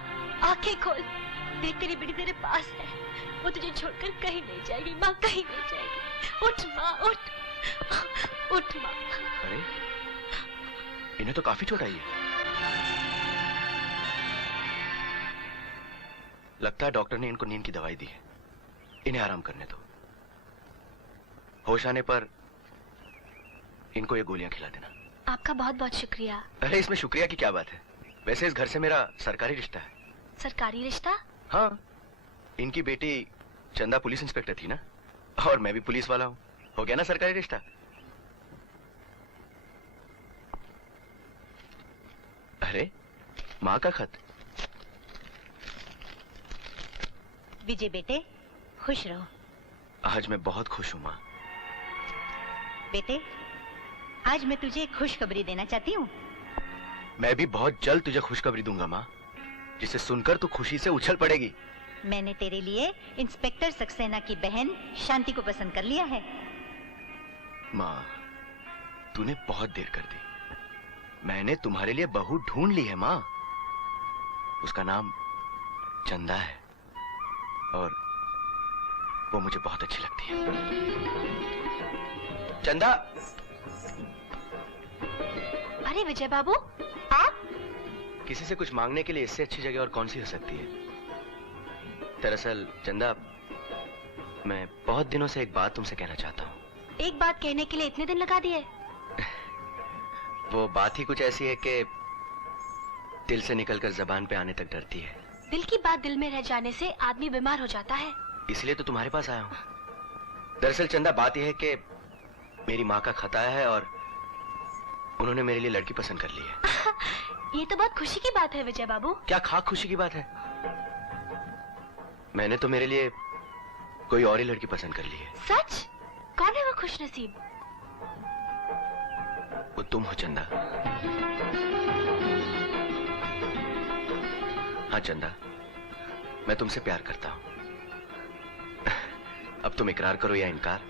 आंखें खोल। देख तेरी बेटी तेरे पास है, वो तुझे छोड़कर कहीं नहीं जाएगी माँ, कहीं नहीं जाएगी। उठ माँ, उठ, उठ माँ। अरे इन्हें तो काफी चोट आई है। लगता है डॉक्टर ने इनको नींद की दवाई दी है। इन्हें आराम करने दो। होश आने पर इनको ये गोलियां खिला देना। आपका बहुत बहुत शुक्रिया। अरे इसमें शुक्रिया की क्या बात है? वैसे इस घर से मेरा सरकारी रिश्ता है। सरकारी रिश्ता? हाँ, इनकी बेटी चंदा पुलिस इंस्पेक्टर थी ना, और मैं भी पुलिस वाला हूँ। हो गया ना सरकारी रिश्ता। अरे माँ का खत। विजय बेटे, खुश रहो। आज मैं बहुत खुश हूँ माँ। बेटे, आज मैं तुझे एक खुशखबरी देना चाहती हूँ। मैं भी बहुत जल्द तुझे खुशखबरी दूंगा माँ, जिसे सुनकर तू खुशी से उछल पड़ेगी। मैंने तेरे लिए इंस्पेक्टर सक्सेना की बहन शांति को पसंद कर लिया है। माँ, तूने बहुत देर कर दी। मैंने तुम्हारे लिए बहू ढूंढ ली है माँ। उसका नाम चंदा है और वो मुझे बहुत अच्छी लगती है। चंदा। अरे विजय बाबू, आप? किसी से कुछ मांगने के लिए इससे अच्छी जगह और कौन सी हो सकती है? दरअसल चंदा, मैं बहुत दिनों से एक बात तुमसे कहना चाहता हूँ। एक बात कहने के लिए इतने दिन लगा दिए? वो बात ही कुछ ऐसी है कि दिल से निकलकर जबान पे आने तक डरती है। दिल की बात दिल में रह जाने से आदमी बीमार हो जाता है। इसलिए तो तुम्हारे पास आया हूँ। दरअसल चंदा, बात यह है कि मेरी माँ का खत आया है और उन्होंने मेरे लिए लड़की पसंद कर ली है। ये तो बहुत खुशी की बात है विजय बाबू। क्या खाक खुशी की बात है? मैंने तो मेरे लिए कोई और ही लड़की पसंद कर ली है। सच? कौन है वो खुशनसीब? वो तुम हो चंदा। हाँ चंदा, मैं तुमसे प्यार करता हूं। अब तुम इकरार करो या इनकार,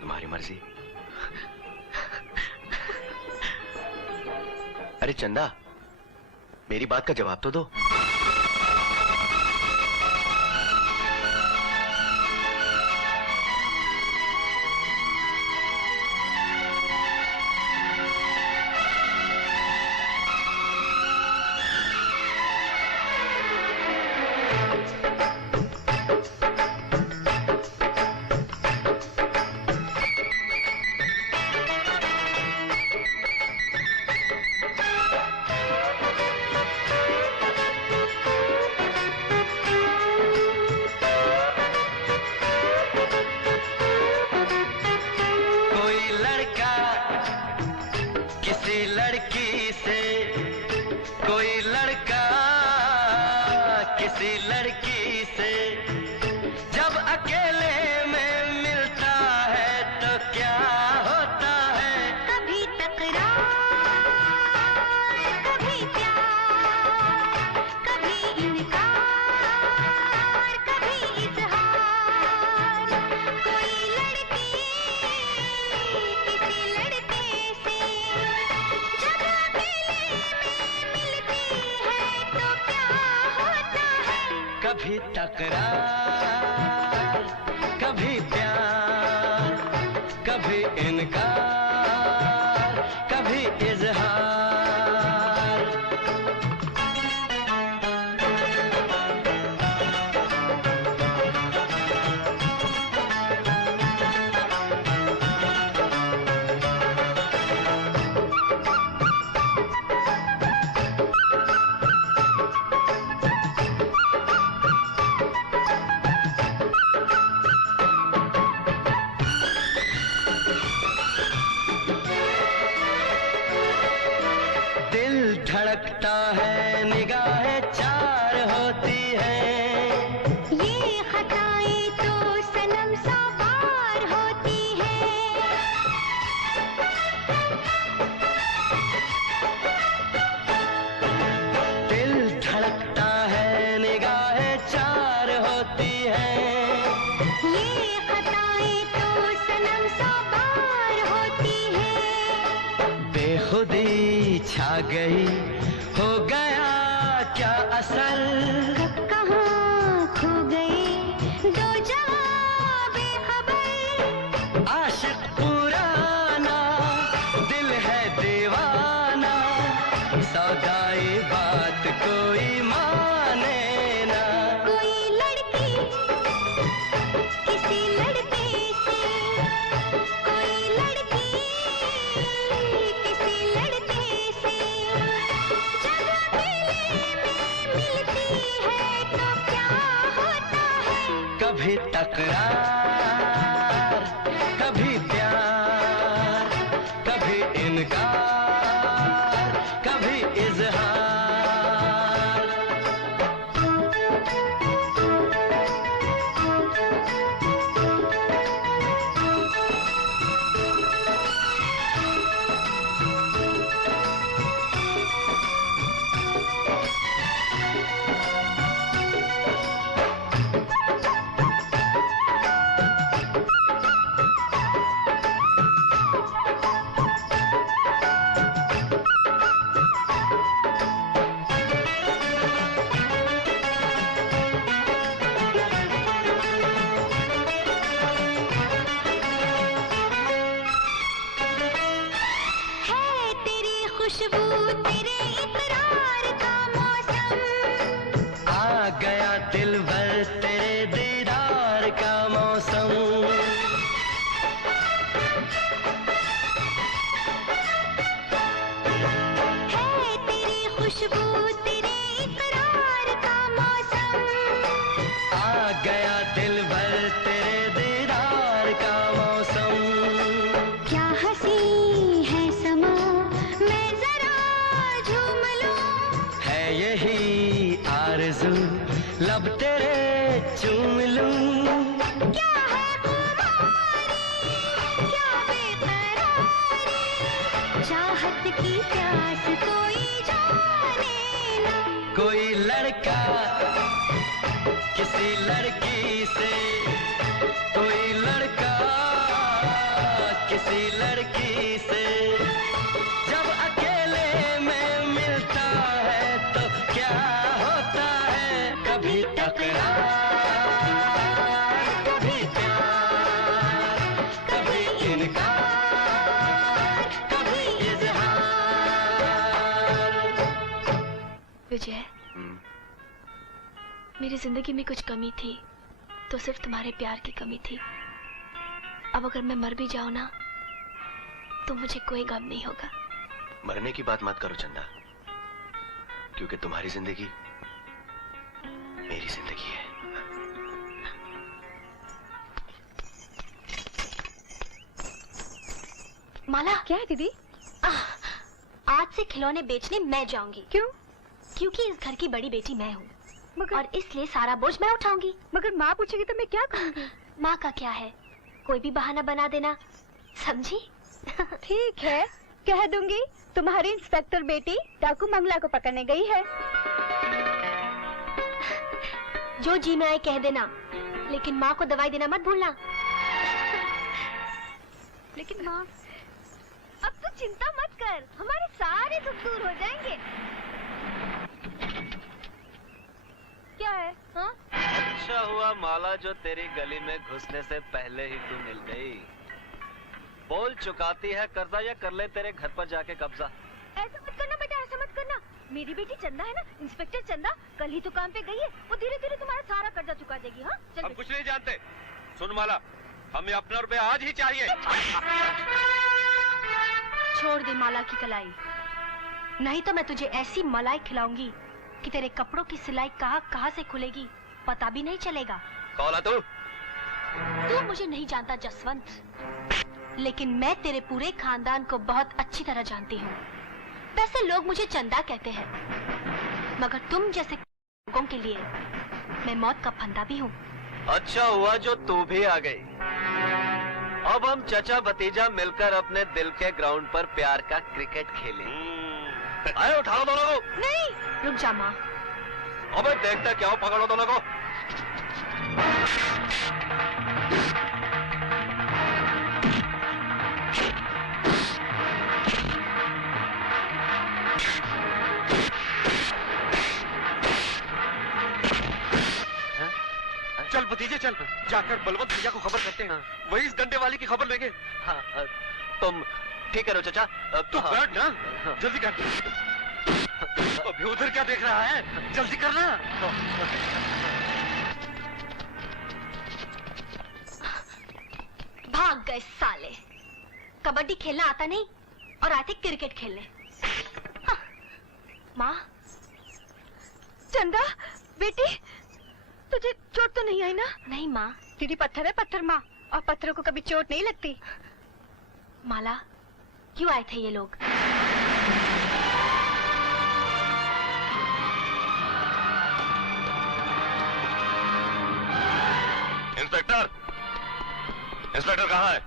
तुम्हारी मर्जी। अरे चंदा, मेरी बात का जवाब तो दो। कभी तकरार, कभी प्यार, कभी इनकार, कभी इजहार। धड़कता है, निगाहें चार होती हैं। ये खताएं तो सनम सा बार होती हैं। दिल धड़कता है, निगाहें चार होती हैं। ये खताएं तो सनम सा बार होती हैं। बेखुदी छा गई, हो गया क्या असर? कब कहाँ खो गए दो जहां बेखबर। आशिक पुराना, दिल है दीवाना, कभी तकरार, कभी प्यार, कभी इनकार, कभी इजहार। खुशबू तेरे इकरार का मौसम, आ गया दिल भर तेरे दीदार का मौसम। है तेरी खुशबू तेरे इकरार का मौसम, आ गया दिल भर तेरे दीदार का मौसम। क्या हंसी है समा, मैं जरा झूम लूं, है यही आरज़ू लब तेरे चूम लूं। क्या है खुमारी, क्या बेकरारी, चाहत की प्यास कोई जाने ना। कोई लड़का किसी लड़की से, कोई लड़का किसी लड़की से जब अकेले में मिलता है तो क्या होता है? कभी तकरार, कभी प्यार, कभी इनकार, कभी इजहार। विजय, मेरी जिंदगी में कुछ कमी थी तो सिर्फ तुम्हारे प्यार की कमी थी। अब अगर मैं मर भी जाऊं ना तो मुझे कोई गम नहीं होगा। मरने की बात मत करो चंदा, क्योंकि तुम्हारी जिंदगी मेरी जिंदगी है। माला, क्या है दीदी? आज से खिलौने बेचने मैं जाऊंगी। क्यों? क्योंकि इस घर की बड़ी बेटी मैं हूँ और इसलिए सारा बोझ मैं उठाऊंगी। मगर माँ पूछेगी तो मैं क्या कहूँगी? माँ का क्या है, कोई भी बहाना बना देना, समझी? ठीक है, कह दूंगी तुम्हारी इंस्पेक्टर बेटी डाकू मंगला को पकड़ने गई है। जो जी में आए कह देना, लेकिन माँ को दवाई देना मत भूलना। लेकिन माँ, अब तू चिंता मत कर, हमारे सारे दुख दूर हो जाएंगे। क्या है? हाँ? अच्छा हुआ माला जो तेरी गली में घुसने से पहले ही तू मिल गई। बोल चुकाती है कर्जा या कर ले तेरे घर पर जाके कब्जा। ऐसा मत करना बेटा, ऐसा मत करना। मेरी बेटी चंदा है ना, इंस्पेक्टर चंदा, कल ही तो काम पे गई है, वो धीरे धीरे तुम्हारा सारा कर्जा चुका देगी। हाँ चल। हम कुछ नहीं जानते। सुन माला, हमें अपना रुपया आज ही चाहिए। छोड़ दे माला की कलाई, नहीं तो मैं तुझे ऐसी मलाई खिलाऊंगी कि तेरे कपड़ों की सिलाई कहाँ से खुलेगी पता भी नहीं चलेगा। कौन है तू? तू मुझे नहीं जानता जसवंत, लेकिन मैं तेरे पूरे खानदान को बहुत अच्छी तरह जानती हूँ। वैसे लोग मुझे चंदा कहते हैं, मगर तुम जैसे लोगों के लिए मैं मौत का फंदा भी हूँ। अच्छा हुआ जो तू भी आ गई। अब हम चचा भतीजा मिलकर अपने दिल के ग्राउंड पर प्यार का क्रिकेट खेलें। आए उठाओ दोनों को। नहीं, रुक जा माँ। अबे देखते क्या हो, पकड़ो दोनों को। चल भतीजे चल, जाकर बलवंत भैया को खबर करते हैं। वही इस डंडे वाली की खबर लेंगे। हाँ, तुम ठीक करो चचा। तू बैठ ना, जल्दी कर। अभी उधर क्या देख रहा है, जल्दी करना। भाग गए साले, कबड्डी खेलना आता नहीं और आते क्रिकेट खेलने। हाँ। माँ, चंदा बेटी, तुझे चोट तो नहीं आई ना? नहीं माँ। दीदी पत्थर है पत्थर माँ, और पत्थरों को कभी चोट नहीं लगती। माला, क्यों आए थे ये लोग? इंस्पेक्टर, इंस्पेक्टर कहाँ है?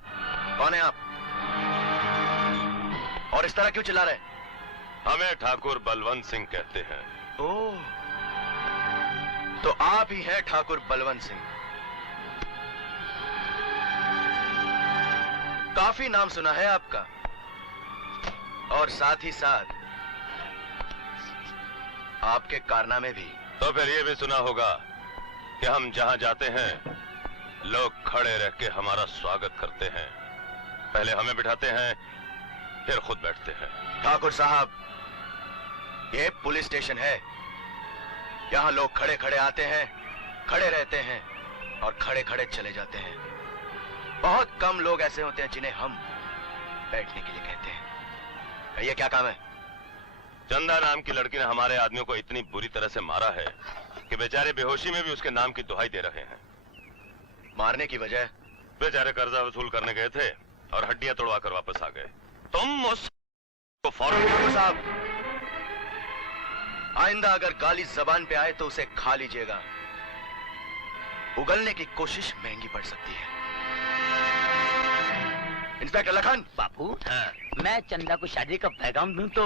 कौन है आप? और इस तरह क्यों चिल्ला रहे हैं? हमें ठाकुर बलवंत सिंह कहते हैं। ओह, तो आप ही हैं ठाकुर बलवंत सिंह। काफी नाम सुना है आपका, और साथ ही साथ आपके कारनामे भी। तो फिर ये भी सुना होगा कि हम जहां जाते हैं लोग खड़े रह के हमारा स्वागत करते हैं। पहले हमें बिठाते हैं, फिर खुद बैठते हैं। ठाकुर साहब, ये पुलिस स्टेशन है। यहाँ लोग खड़े खड़े आते हैं, खड़े रहते हैं और खड़े खड़े चले जाते हैं। बहुत कम लोग ऐसे होते हैं जिन्हें हम बैठने के लिए कहते हैं। कहिए क्या काम है? चंदा नाम की लड़की ने हमारे आदमियों को इतनी बुरी तरह से मारा है कि बेचारे बेहोशी में भी उसके नाम की दुहाई दे रहे हैं। मारने की वजह? बेचारे कर्जा वसूल करने गए थे और हड्डियां तोड़वा कर वापस आ गए। तुम उसको फौरन। साहब, आइंदा अगर गाली जबान पे आए तो उसे खा लीजिएगा। उगलने की कोशिश महंगी पड़ सकती है। इंस्पेक्टर लखन। बापू, मैं चंदा को शादी का पैगाम दूं तो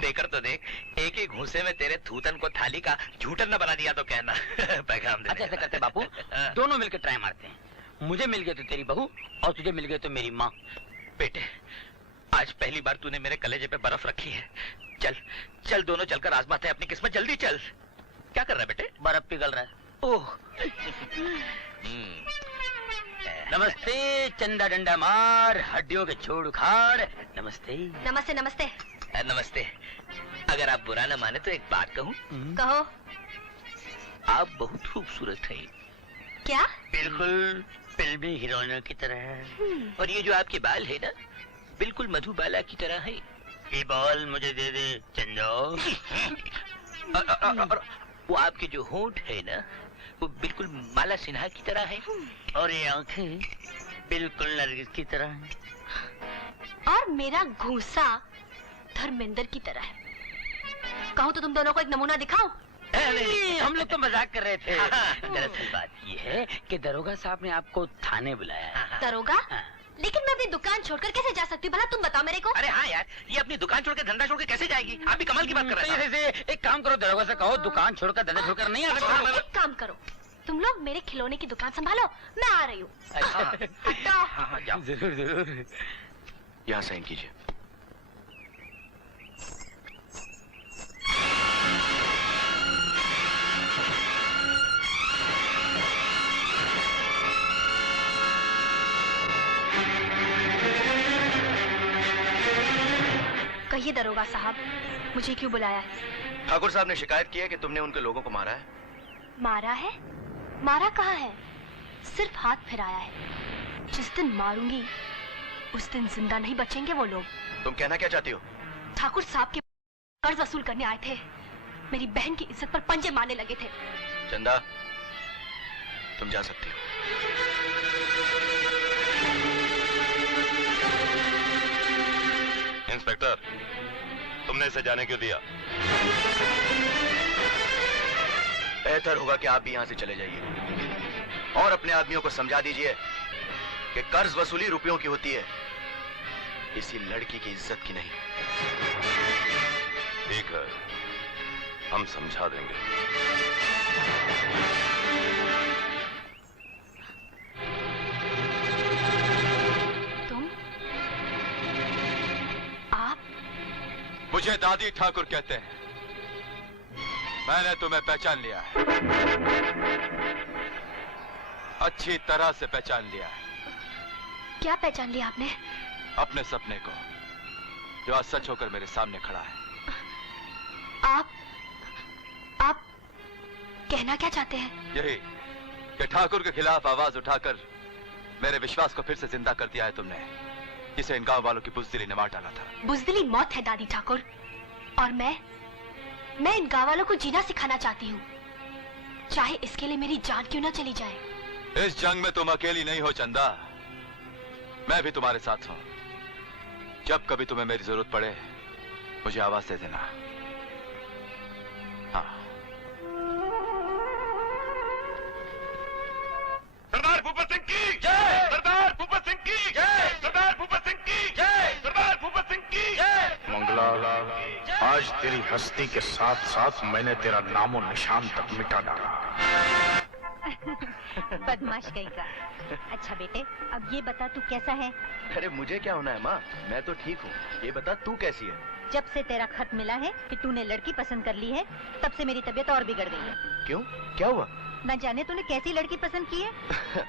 देकर तो देख, एक ही घूसे में तेरे थूतन को थाली का झूठन न बना दिया तो कहना। पैगाम दे। अच्छा ऐसा करते बापू, दोनों मिलकर ट्राई मारते हैं। मुझे मिल गए तो तेरी बहू और तुझे मिल गए तो मेरी माँ। बेटे, आज पहली बार तूने मेरे कलेजे पे बर्फ रखी है। चल चल, दोनों चलकर आजमाते हैं अपनी किस्मत। जल्दी चल। क्या कर रहा है बेटे? बर्फ पिघल रहा है। ओह। नमस्ते चंदा डंडा मार, हड्डियों के छोड़ उखाड़। नमस्ते। नमस्ते नमस्ते। नमस्ते। अगर आप बुरा न माने तो एक बात कहूँ? कहो। आप बहुत खूबसूरत हैं। क्या? बिल्कुल फिल्मी हीरोइनों की तरह है। और ये जो आपके बाल है ना, बिल्कुल मधुबाला की तरह है। ये बाल मुझे दे दे चंदा। और वो आपके जो होंठ है ना, वो बिल्कुल माला सिन्हा की तरह है। और ये आंखें बिल्कुल नरगिस की तरह हैं। और मेरा घूंसा धर्मेंद्र की तरह है। कहूँ तो तुम दोनों को एक नमूना दिखाऊं? नहीं, हम लोग तो मजाक कर रहे थे। दरअसल बात ये है कि दरोगा साहब ने आपको थाने बुलाया। दरोगा? लेकिन मैं अपनी दुकान छोड़कर कैसे जा सकती हूँ भला, तुम बताओ मेरे को। अरे हाँ यार, ये अपनी दुकान छोड़कर धंधा छोड़कर कैसे जाएगी? आप भी कमाल की बात कर रहे हैं। एक काम करो, दरोगा से कहो दुकान छोड़कर धंधा छोड़कर नहीं आ सकता। एक काम करो, तुम लोग मेरे खिलौने की दुकान संभालो, मैं आ रही हूँ। हटो। हाँ, जाओ। जरूर जरूर। यहाँ साइन कीजिए। कहिए दरोगा साहब, मुझे क्यों बुलाया है? ठाकुर साहब ने शिकायत की है कि तुमने उनके लोगों को मारा है। मारा है? मारा कहाँ है? सिर्फ हाथ फिराया है। जिस दिन मारूंगी उस दिन जिंदा नहीं बचेंगे वो लोग। तुम कहना क्या चाहती हो? ठाकुर साहब के कर्ज वसूल करने आए थे, मेरी बहन की इज्जत पर पंजे मारने लगे थे। चंदा, तुम जा सकती हो। इंस्पेक्टर, तुमने इसे जाने क्यों दिया? बेहतर होगा कि आप भी यहाँ से चले जाइए और अपने आदमियों को समझा दीजिए कि कर्ज वसूली रुपयों की होती है, किसी लड़की की इज्जत की नहीं। ठीक है, हम समझा देंगे। तुम? आप? मुझे दादी ठाकुर कहते हैं। मैंने तुम्हें पहचान लिया है, अच्छी तरह से पहचान लिया है। क्या पहचान लिया आपने? अपने सपने को, जो आज सच होकर मेरे सामने खड़ा है। आप कहना क्या चाहते हैं? यही कि ठाकुर के खिलाफ आवाज उठाकर मेरे विश्वास को फिर से जिंदा कर दिया है तुमने, जिसे इन गांव वालों की बुजदिली ने मार डाला था। बुजदिली मौत है दादी ठाकुर, और मैं इन गांव वालों को जीना सिखाना चाहती हूँ। चाहे इसके लिए मेरी जान क्यों ना चली जाए। इस जंग में तुम अकेली नहीं हो चंदा, मैं भी तुम्हारे साथ हूं। जब कभी तुम्हें मेरी जरूरत पड़े मुझे आवाज दे देना। हाँ। सरदार भूपत सिंह की जय, सरदार भूपत सिंह की जय, सरदार भूपत सिंह की जय, सरदार भूपत सिंह की जय। मंगला, आज तेरी हस्ती के साथ साथ मैंने तेरा नामो निशान तक मिटा डाला। बदमाश कहीं का। अच्छा बेटे, अब ये बता तू कैसा है? अरे मुझे क्या होना है माँ, मैं तो ठीक हूँ। ये बता तू कैसी है? जब से तेरा खत मिला है कि तूने लड़की पसंद कर ली है, तब से मेरी तबीयत और बिगड़ गई है। क्यों, क्या हुआ? न जाने तूने कैसी लड़की पसंद की है।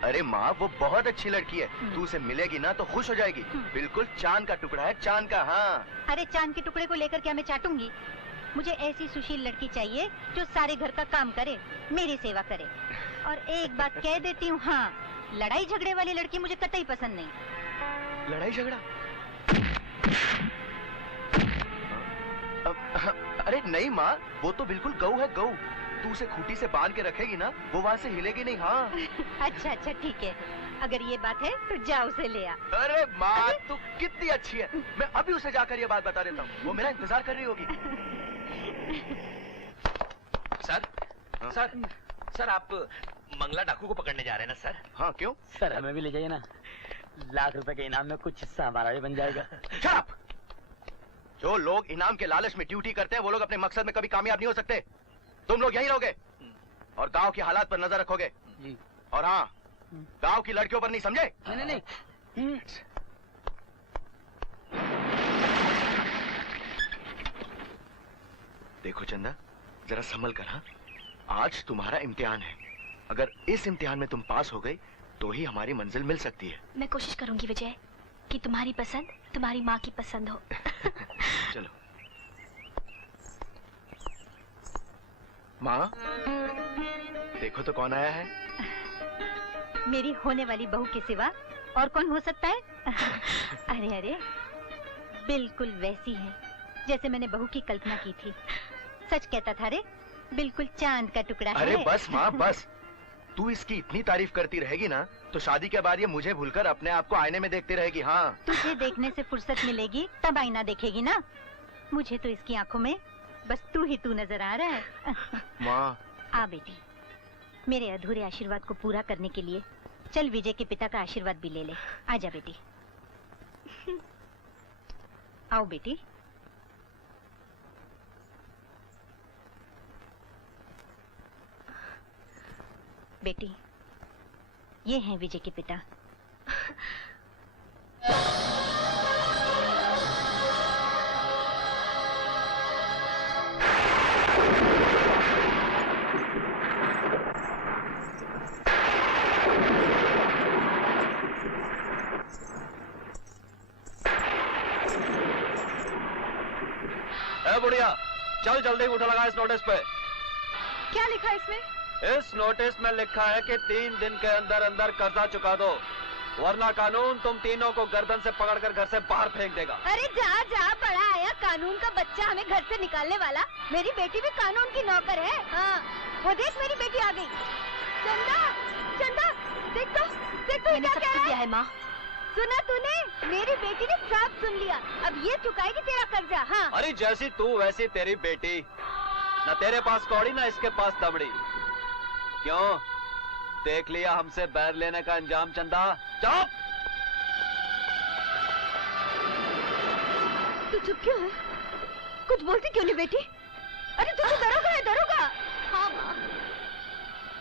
अरे माँ, वो बहुत अच्छी लड़की है। तू उसे मिलेगी ना तो खुश हो जाएगी। बिल्कुल चांद का टुकड़ा है, चांद का। हाँ। अरे चांद के टुकड़े को लेकर क्या मैं चाटूंगी? मुझे ऐसी सुशील लड़की चाहिए जो सारे घर का काम करे, मेरी सेवा करे। और एक बात कह देती हूँ, हाँ, लड़ाई झगड़े वाली लड़की मुझे कतई पसंद नहीं। लड़ाई झगड़ा? अरे नहीं माँ, वो तो बिल्कुल गऊ है, गऊ। तू उसे खूंटी से बांध के रखेगी ना, वो वहाँ से हिलेगी नहीं। हाँ। अच्छा अच्छा ठीक है, अगर ये बात है तो जा उसे ले आ। अरे माँ, तू कितनी अच्छी है। मैं अभी उसे जाकर ये बात बता देता हूँ, वो मेरा इंतजार कर रही होगी। सर, सर, सर आप मंगला डाकू को पकड़ने जा रहे हैं ना सर? हाँ, क्यों? सर हमें भी ले जाइए ना, लाख रुपए के इनाम में कुछ हिस्सा हमारा भी बन जाएगा। चुप! जो लोग इनाम के लालच में ड्यूटी करते हैं वो लोग अपने मकसद में कभी कामयाब नहीं हो सकते। तुम लोग यहीं रहोगे और गांव की हालात पर नजर रखोगे। और हाँ, गांव की लड़कियों पर नहीं, समझे? नहीं नहीं। देखो चंदा, जरा संभल कर। हाँ, आज तुम्हारा इम्तिहान है। अगर इस इम्तिहान में तुम पास हो गई तो ही हमारी मंजिल मिल सकती है। मैं कोशिश करूंगी विजय कि तुम्हारी पसंद तुम्हारी माँ की पसंद हो। चलो। माँ, देखो तो कौन आया है। मेरी होने वाली बहू के सिवा और कौन हो सकता है? अरे अरे, बिल्कुल वैसी है जैसे मैंने बहू की कल्पना की थी। सच कहता था रे, बिल्कुल चांद का टुकड़ा है। अरे बस माँ, बस। तू इसकी इतनी तारीफ करती रहेगी ना तो शादी के बाद ये मुझे भूलकर अपने आप को आईने में देखती रहेगी। हाँ। तुझे देखने से फुर्सत मिलेगी तब आईना देखेगी ना। मुझे तो इसकी आंखों में बस तू ही तू नजर आ रहा है। माँ। आ बेटी, मेरे अधूरे आशीर्वाद को पूरा करने के लिए चल विजय के पिता का आशीर्वाद भी ले ले। आजा बेटी। आओ बेटी। बेटी, ये हैं विजय के पिता। बुढ़िया, चल जल्दी उठा लगा इस नोटिस पे। क्या लिखा है इसमें? इस नोटिस में लिखा है कि 3 दिन के अंदर अंदर कर्जा चुका दो, वरना कानून तुम तीनों को गर्दन से पकड़कर घर से बाहर फेंक देगा। अरे जा जा, बड़ा आया कानून का बच्चा हमें घर से निकालने वाला। मेरी बेटी भी कानून की नौकर है। हाँ, वो देख मेरी बेटी आ गई। चंदा, चंदा, देख तो मैंने सब सुन लिया है माँ। सुना तूने? मेरी बेटी ने सब सुन लिया। अब ये चुकाएगी तेरा कर्जा। हाँ। अरे जैसी तू वैसी तेरी बेटी। न तेरे पास कौड़ी न इसके पास दबड़ी। क्यों, देख लिया हमसे बैर लेने का अंजाम चंदा? चुप! तू चुप क्यों है? कुछ बोलती क्यों नहीं बेटी? अरे तू तो दरोगा है, दरोगा। हाँ माँ,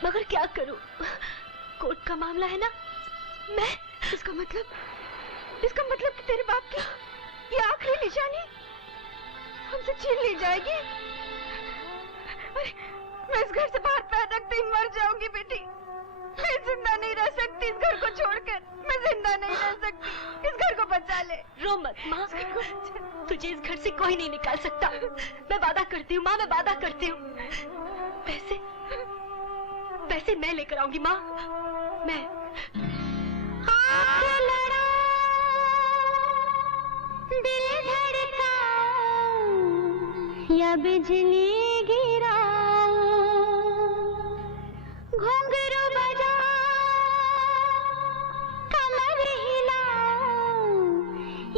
मगर क्या करूं? कोर्ट का मामला है ना। मैं इसका मतलब कि तेरे बाप की ये आखिरी निशानी हमसे छीन ली जाएगी। मैं इस घर से बाहर पैर रखते ही मर जाऊंगी बेटी। मैं जिंदा नहीं रह सकती इस घर को छोड़कर। मैं जिंदा नहीं रह सकती। इस घर को बचा ले। रो मत माँ, तुझे इस घर से कोई नहीं निकाल सकता। मैं वादा करती हूँ माँ, मैं वादा करती हूँ। पैसे मैं लेकर आऊंगी माँ। मैं दिल धड़काऊं या बिजली गिराऊं,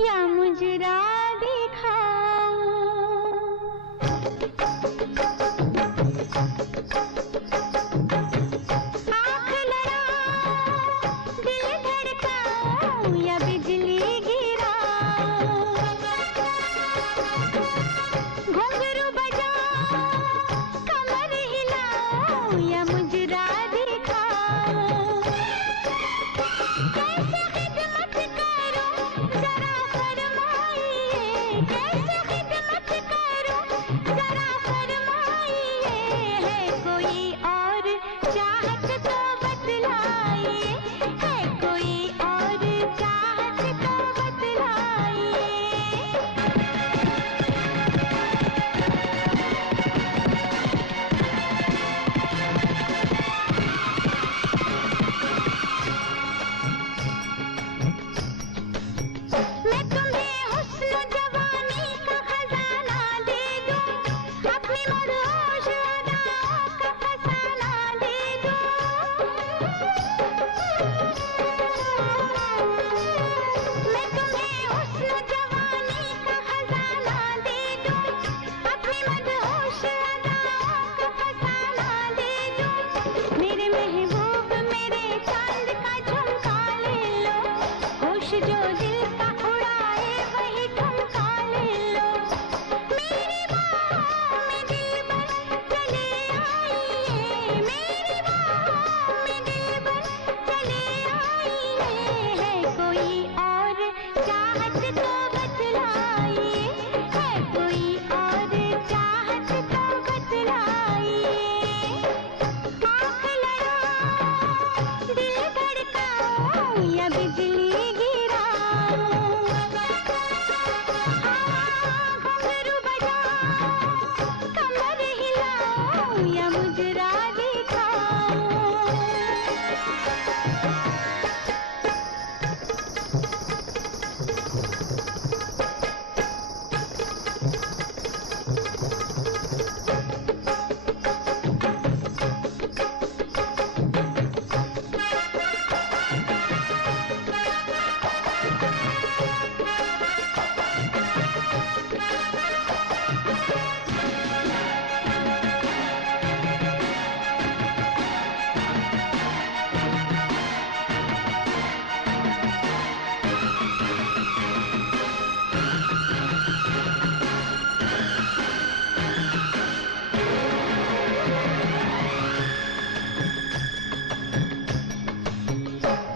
या मुजरा दिखाओ। आँख लड़ाओ, दिल धड़काओ या बिजली गिराओ। घुंघरू बजाओ, कमर हिलाओ या मुजरा दिखाओ। कैसे खिदमत करूं जरा फरमाइए, कैसे खिदमत करूं जरा फरमाइए। है कोई और चाहत तो बतलाइए, है कोई और चाहत तो बतलाइए। मैं तुम्हें हुस्न जवानी का खजाना दे दूं, अपनी मदहोश अदाओं का फसाना दे दूं। मैं तुम्हें हुस्न जवानी का खजाना दे दूं, अपनी मदहोश अदाओं का फसाना दे दूं। मेरे महबूब मेरे चांद का झुमका ले लो, होश जो दिल का उड़ाए वही ठुमका ले लो। मेरी बाहों में दिलबर चले आइए, मेरी बाहों में दिलबर चले आइए। है कोई और चाहत तो बतलाइए, है कोई और चाहत तो बतलाइए। आँख लड़ाओ, दिल धड़काओ या बिजली गिराओ। घुंघरू बजाओ, कमर हिलाओ या मुजरा दिखाओ।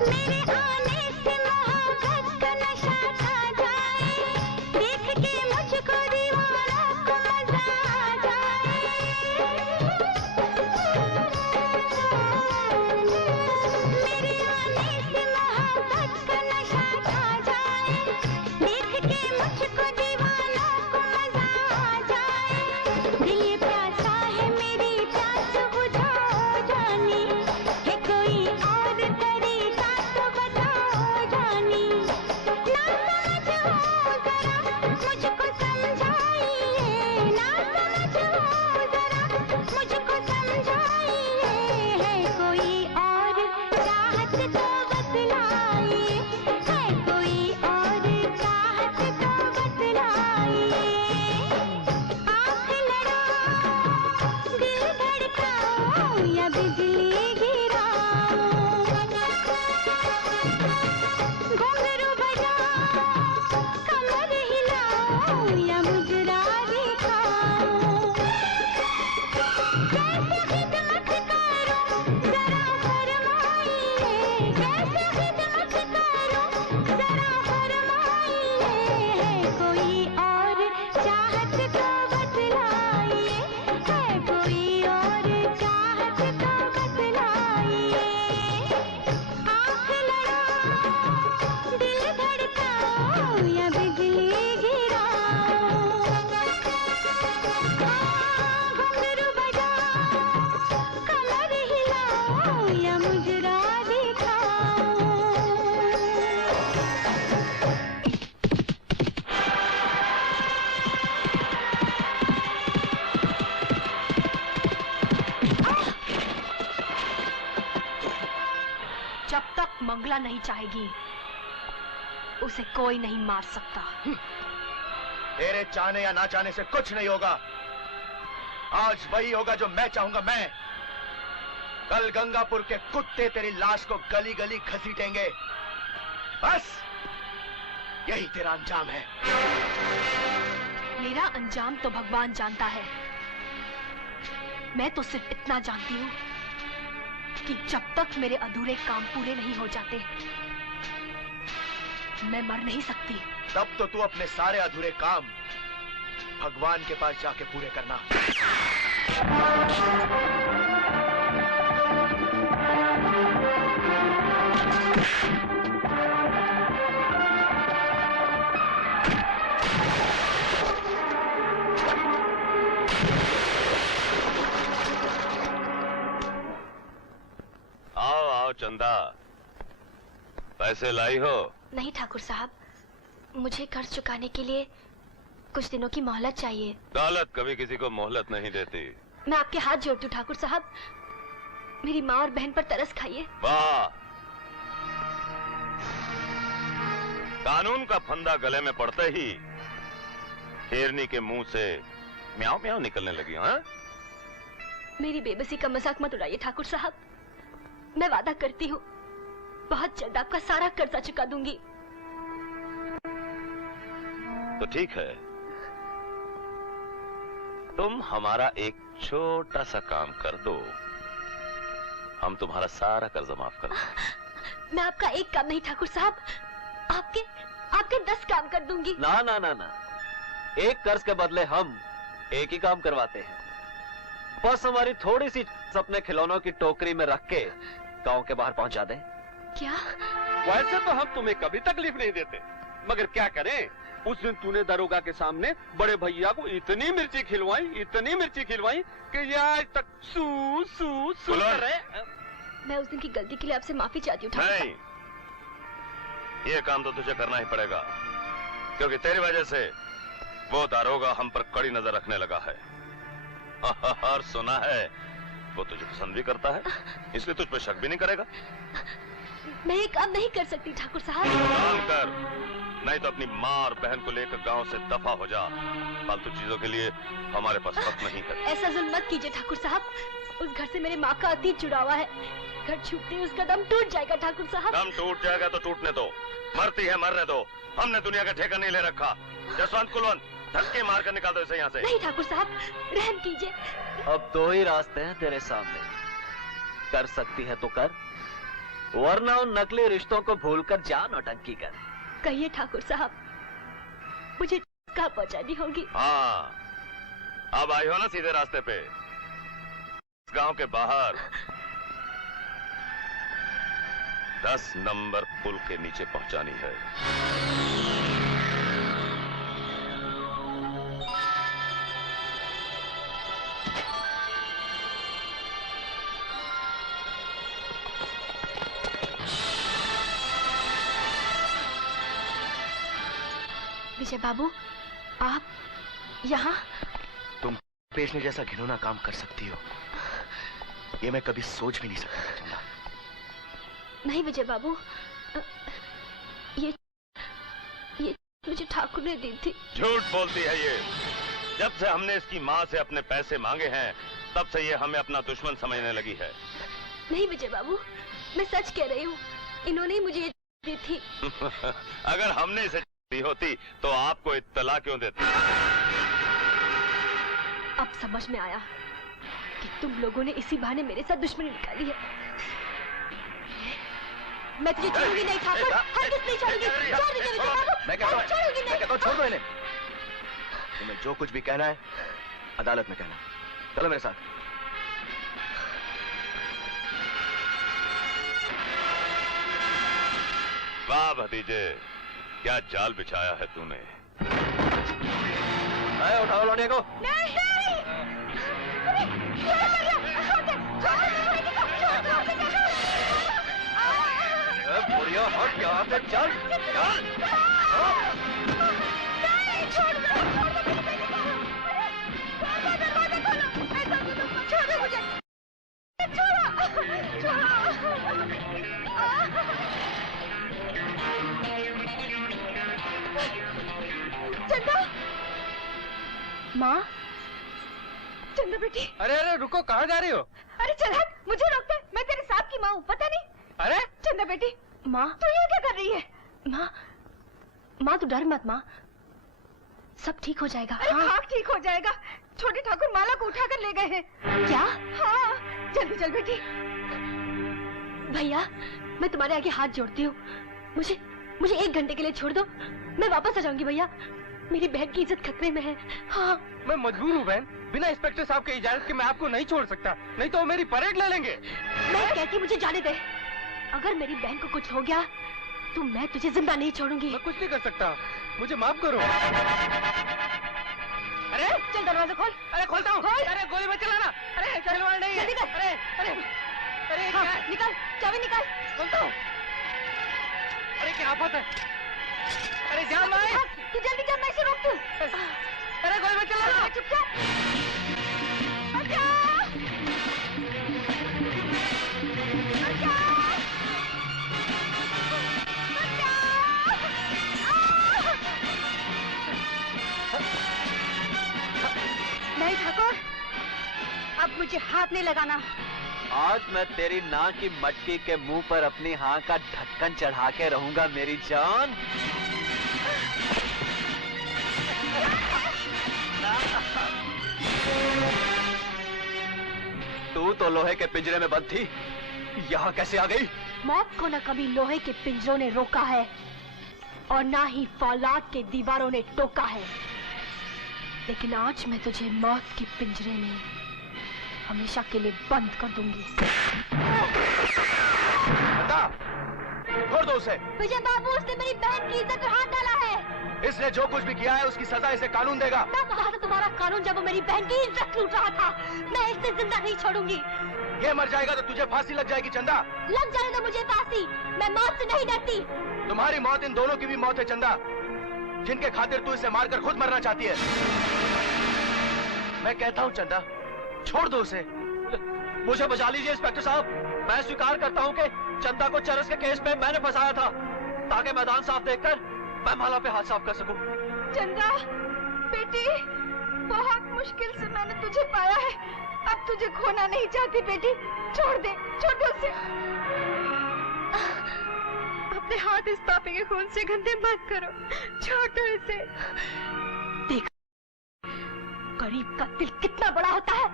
मेरे आने से मोहब्बत का नशा छा जाए, देख के मुझको दीवानों को मजा आ जाए। मेरे आने से मोहब्बत का नशा छा जाए, देख के मुझको दीवानों को मजा आ जाए। दिल ये प्यासा है मेरी प्यास बुझाओ जानी, है कोई और तरीका तो बताओ जानी। ना समझ हो जरा मुझको समझाइए, ना समझ हो जरा मुझको समझाइए। है कोई और चाहत तो बतलाइए, है कोई और चाहत तो बतलाइए। आँख लड़ाओ, दिल धड़काओ या बिजली गिराओ। घुंघरू बजाओ, कमर हिलाओ या मुजरा दिखाओ। कैसे खिदमत करूं जरा फरमाइए, कैसे खिदमत करूं जरा फरमाइए। है कोई और चाहत तो बतलाइए, है कोई और चाहत तो बतलाइए। आँख लड़ाओ, दिल धड़काओ या बिजली गिराओ। घुंघरू बजाओ, कमर हिलाओ या मुजरा दिखाओ। जब तक मंगला नहीं चाहेगी उसे कोई नहीं मार सकता। तेरे चाहने या ना चाहने से कुछ नहीं होगा। आज वही होगा जो मैं चाहूंगा। मैं कल गंगापुर के कुत्ते तेरी लाश को गली गली घसीटेंगे। बस यही तेरा अंजाम है। मेरा अंजाम तो भगवान जानता है। मैं तो सिर्फ इतना जानती हूँ कि जब तक मेरे अधूरे काम पूरे नहीं हो जाते मैं मर नहीं सकती। तब तो तू अपने सारे अधूरे काम भगवान के पास जाके पूरे करना। आओ आओ चंदा, पैसे लाई हो? नहीं ठाकुर साहब, मुझे कर्ज चुकाने के लिए कुछ दिनों की मोहलत चाहिए। दौलत कभी किसी को मोहलत नहीं देती। मैं आपके हाथ जोड़ती हूँ ठाकुर साहब, मेरी माँ और बहन पर तरस खाइए। वाह, कानून का फंदा गले में पड़ते ही शेरनी के मुंह से म्याऊं म्याऊं निकलने लगी। हाँ, मेरी बेबसी का मजाक मत उड़ाइए ठाकुर साहब। मैं वादा करती हूँ बहुत जल्द आपका सारा कर्जा चुका दूंगी। तो ठीक है, तुम हमारा एक छोटा सा काम कर दो, हम तुम्हारा सारा कर्जा माफ कर देंगे। मैं आपका एक काम नहीं ठाकुर साहब, आपके 10 काम कर दूंगी। ना ना ना ना, एक कर्ज के बदले हम एक ही काम करवाते हैं। बस हमारी थोड़ी सी अपने खिलौनों की टोकरी में रख के गांव के बाहर पहुंचा दें। क्या? वैसे तो हम तुम्हें कभी तकलीफ नहीं देते, मगर क्या करें, उस दिन तूने दरोगा के सामने बड़े भैया को इतनी मिर्ची खिलवाई कि ये आज तक सू सू सू कर रहे। मैं उस दिन की गलती के लिए आपसे माफी चाहती हूँ। नहीं, ये काम तो तुझे करना ही पड़ेगा, क्योंकि तेरी वजह से वो दारोगा हम पर कड़ी नजर रखने लगा है। और सुना है वो तुझे पसंद भी करता है, इसलिए तुझ पर शक भी नहीं करेगा। मैं ये काम नहीं कर सकती ठाकुर साहब। काम कर, नहीं तो अपनी माँ और बहन को लेकर गांव से दफा हो जा। फालतू चीजों के लिए हमारे पास वक्त नहीं है। ऐसा जुल्म मत कीजिए ठाकुर साहब, उस घर से मेरे माँ का अतीत जुड़ा हुआ है। घर छूटते ही उसका दम टूट जाएगा ठाकुर साहब। दम टूट जाएगा तो टूटने दो, मरती है मरने दो। हमने दुनिया का ठेका नहीं ले रखा। जसवंत कुलवंत, धक्के मार कर निकाल दो इसे यहाँ से। नहीं ठाकुर साहब, रहम कीजिए। अब 2 ही रास्ते हैं तेरे सामने, कर सकती है तो कर, वरना उन नकली रिश्तों को भूलकर जा नौटंकी कर। कहिए ठाकुर साहब, मुझे कहाँ पहुँचानी होगी? हाँ, अब आई हो ना सीधे रास्ते पे। गांव के बाहर 10 नंबर पुल के नीचे पहुंचानी है। विजय बाबू, आप यहाँ? तुम बेचने जैसा घिनौना काम कर सकती हो, ये मैं कभी सोच भी नहीं सकता था चंदा। नहीं विजय बाबू, ये मुझे ठाकुर ने दी थी। झूठ बोलती है ये। जब से हमने इसकी माँ से अपने पैसे मांगे हैं, तब से ये हमें अपना दुश्मन समझने लगी है। नहीं विजय बाबू, मैं सच कह रही हूँ, इन्होंने ही मुझे दी थी। अगर हमने इसे दी होती तो आपको इत्तला क्यों देती? अब समझ में आया कि तुम लोगों ने इसी बहाने मेरे साथ दुश्मनी निकाली है। मैं तुझे छोड़ूंगी नहीं ठाकुर, हरगिज़ नहीं छोड़ूंगी। छोड़ दीजिए विजय बाबू। मैं कहता हूँ छोड़ दो इन्हें। तुम्हें जो कुछ भी कहना है अदालत में कहना। चलो मेरे साथ। वाह भतीजे, क्या जाल बिछाया है तूने। उठाओ लौंडे को। बुढ़िया हट यहाँ से, चल माँ, चंदा बेटी। अरे अरे रुको, कहाँ जा रही हो? अरे चल हट, मुझे रोकते, मैं तेरे साथ की माँ हूँ, पता नहीं? अरे चंदा बेटी, माँ तू ये क्या कर रही है? माँ तू डर मत माँ, सब ठीक हो जाएगा। अरे हाँ ठीक हो जाएगा, छोटे ठाकुर माला को उठाकर ले गए हैं। क्या? हाँ जल्दी चल बेटी। भैया मैं तुम्हारे आगे हाथ जोड़ती हूँ, मुझे 1 घंटे के लिए छोड़ दो, मैं वापस आ जाऊंगी भैया, मेरी बहन की इज्जत खतरे में है। हाँ मैं मजबूर हूँ बहन, बिना इंस्पेक्टर साहब की इजाजत के मैं आपको नहीं छोड़ सकता, नहीं तो वो मेरी परेड ले लेंगे। मैं कहती मुझे जाने दे, अगर मेरी बहन को कुछ हो गया तो मैं तुझे जिंदा नहीं छोड़ूंगी। मैं कुछ नहीं कर सकता, मुझे माफ करो। अरे चल दरवाजा खोल। अरे खोलता हूँ। अरे गोली मत चलाना। अरे खिलवाड़ नहीं है। अरे अरे अरे हाँ, निकाल चाबी निकाल। खोलता हूँ। अरे क्या आफत है? अरे जाम भाई, तू जल्दी जा, मैं इसे रोक दूँ। अरे गोली मत चलाना। चुपचाप। नहीं ठाकुर, अब मुझे हाथ नहीं लगाना। आज मैं तेरी नाक की मटकी के मुंह पर अपनी हाँ का ढक्कन चढ़ा के रहूंगा मेरी जान। तू तो लोहे के पिंजरे में बंद थी, यहाँ कैसे आ गई? मौत को न कभी लोहे के पिंजरों ने रोका है और ना ही फौलाद के दीवारों ने टोका है, लेकिन आज मैं तुझे मौत के पिंजरे में हमेशा के लिए बंद कर दूंगी। छोड़ दो उसे। विजय बाबू, उसने मेरी बहन की इज्जत पर हाथ डाला है। इसने जो कुछ भी किया है उसकी सजा इसे कानून देगा। तब कहा था तुम्हारा कानून जब वो मेरी बहन की इज्जत लूट रहा था। मैं इसे जिंदा नहीं छोड़ूंगी। ये मर जाएगा तो तुझे फांसी लग जाएगी चंदा। लग जाने दो मुझे फांसी, मैं मौत से नहीं डरती। तुम्हारी मौत इन दोनों की भी मौत है चंदा, जिनके खातिर तू इसे मारकर खुद मरना चाहती है। मैं कहता हूँ चंदा, छोड़ दो उसे। मुझे बचा लीजिए इंस्पेक्टर साहब, मैं स्वीकार करता हूँ कि चंदा को चरस के केस में मैंने फंसाया था, ताकि मैदान साफ देखकर मैं माला पे हाथ साफ कर सकूं। चंदा बेटी, बहुत मुश्किल से मैंने तुझे पाया है, अब तुझे खोना नहीं चाहती बेटी, छोड़ दे उसे। अपने हाथ इस पापी के खून से गंदे मत करो, छोड़ दो इसे। देख गरीब का दिल कितना बड़ा होता है।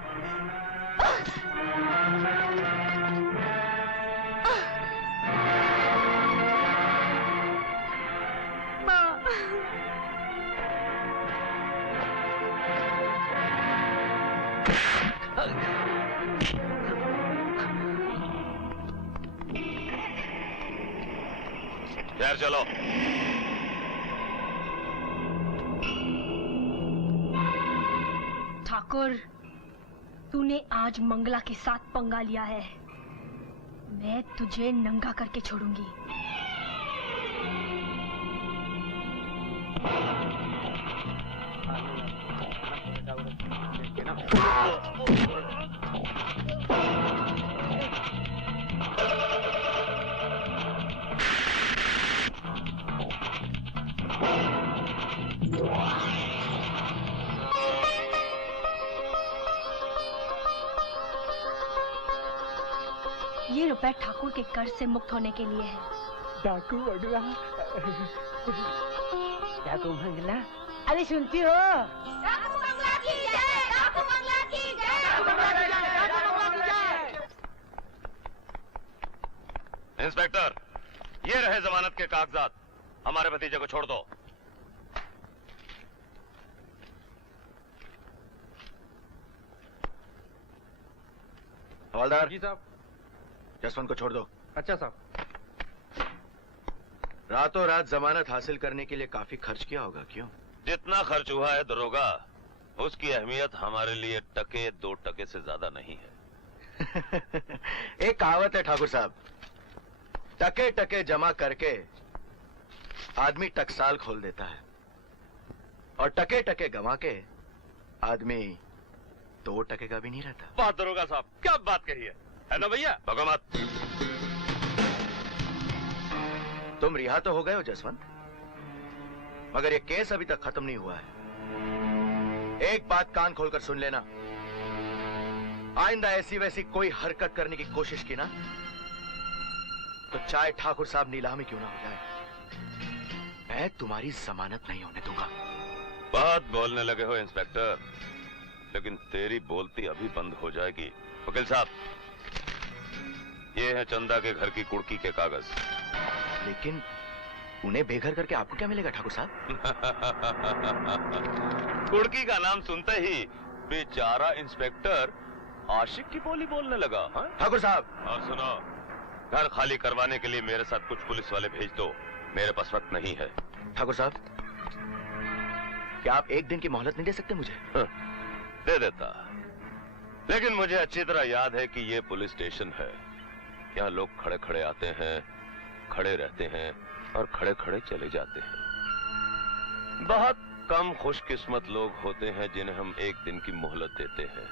यार चलो। ठाकुर, तूने आज मंगला के साथ पंगा लिया है, मैं तुझे नंगा करके छोड़ूंगी। ये रुपए ठाकुर के कर्ज से मुक्त होने के लिए है। डाकू मंगला, डाकू मंगला, अरे सुनती हो? डाकू मंगला की जय, डाकू मंगला की जय, डाकू मंगला की जय, डाकू मंगला की जय। इंस्पेक्टर, ये रहे जमानत के कागजात, हमारे भतीजे को छोड़ दो। हवलदार जी साहब। जसवंत को छोड़ दो। अच्छा साहब। रातों रात जमानत हासिल करने के लिए काफी खर्च किया होगा, क्यों? जितना खर्च हुआ है दरोगा, उसकी अहमियत हमारे लिए टके 2 टके से ज्यादा नहीं है। एक कहावत है ठाकुर साहब, टके टके जमा करके आदमी टकसाल खोल देता है, और टके टके गंवा के आदमी 2 टके का भी नहीं रहता। बात दरोगा साहब, क्या बात कही है ना भैया? भगो मत। तुम रिहा तो हो गए हो जसवंत, मगर ये केस अभी तक खत्म नहीं हुआ है। एक बात कान खोलकर सुन लेना, आइंदा ऐसी वैसी कोई हरकत करने की कोशिश की ना तो चाहे ठाकुर साहब नीलामी क्यों ना हो जाए, मैं तुम्हारी जमानत नहीं होने दूंगा। बहुत बोलने लगे हो इंस्पेक्टर, लेकिन तेरी बोलती अभी बंद हो जाएगी। वकील साहब, ये है चंदा के घर की कुड़की के कागज। लेकिन उन्हें बेघर करके आपको क्या मिलेगा ठाकुर साहब? कुड़की का नाम सुनते ही बेचारा इंस्पेक्टर आशिक की बोली बोलने लगा। ठाकुर साहब, और सुनो, घर खाली करवाने के लिए मेरे साथ कुछ पुलिस वाले भेज दो, मेरे पास वक्त नहीं है। ठाकुर साहब, क्या आप एक दिन की मोहलत नहीं दे सकते मुझे? दे देता, लेकिन मुझे अच्छी तरह याद है कि ये पुलिस स्टेशन है। यहाँ लोग खड़े खड़े आते हैं, खड़े रहते हैं और खड़े खड़े चले जाते हैं। बहुत कम खुशकिस्मत लोग होते हैं जिन्हें हम एक दिन की मोहलत देते हैं।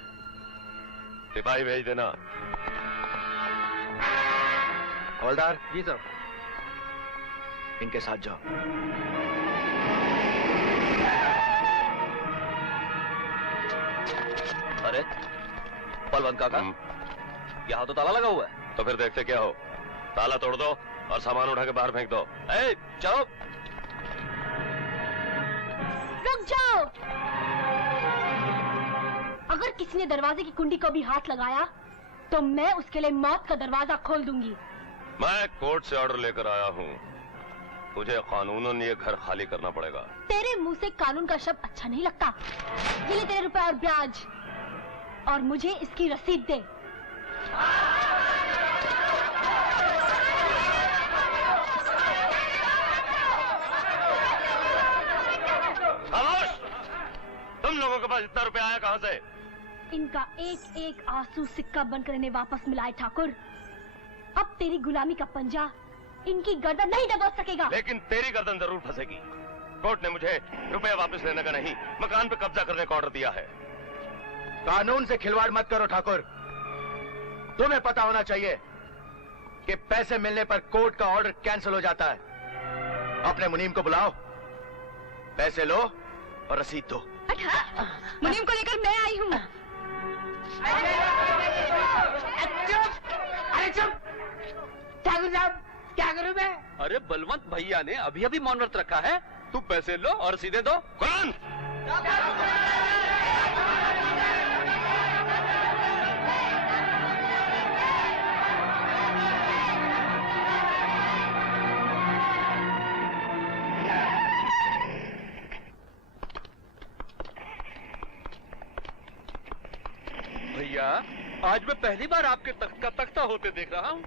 सिपाही भेज देना। हवलदार। जी सर। इनके साथ जाओ। अरे बलवंत काका, यहाँ तो ताला लगा हुआ है। तो फिर देखते क्या हो, ताला तोड़ दो और सामान उठा के बाहर फेंक दो। चलो। रुक जाओ। अगर किसी ने दरवाजे की कुंडी को भी हाथ लगाया तो मैं उसके लिए मौत का दरवाजा खोल दूंगी। मैं कोर्ट से ऑर्डर लेकर आया हूँ, मुझे कानूनन ये घर खाली करना पड़ेगा। तेरे मुंह से कानून का शब्द अच्छा नहीं लगता। ये ले तेरे रुपए और ब्याज, और मुझे इसकी रसीद दे। खामोश! तुम लोगों के पास इतना रुपया आया कहाँ से? इनका एक एक आंसू सिक्का बनकर इन्हें वापस मिलाए ठाकुर। अब तेरी गुलामी का पंजा इनकी गर्दन नहीं दबोच सकेगा। लेकिन तेरी गर्दन जरूर फंसेगी। कोर्ट ने मुझे रुपया वापस लेने का नहीं, मकान पे कब्जा करने का ऑर्डर दिया है। कानून से खिलवाड़ मत करो ठाकुर। तुम्हें पता होना चाहिए कि पैसे मिलने पर कोर्ट का ऑर्डर कैंसिल हो जाता है। अपने मुनीम को बुलाओ, पैसे लो और रसीद दो। मुनीम को लेकर मैं आई हूँ। अरे चुप! ठाकुर साहब, क्या करूं मैं? अरे बलवंत भैया ने अभी अभी मौन व्रत रखा है, तू पैसे लो और सीधे दो। कौन? भैया, आज मैं पहली बार आपके तख्त का तख्ता होते देख रहा हूँ।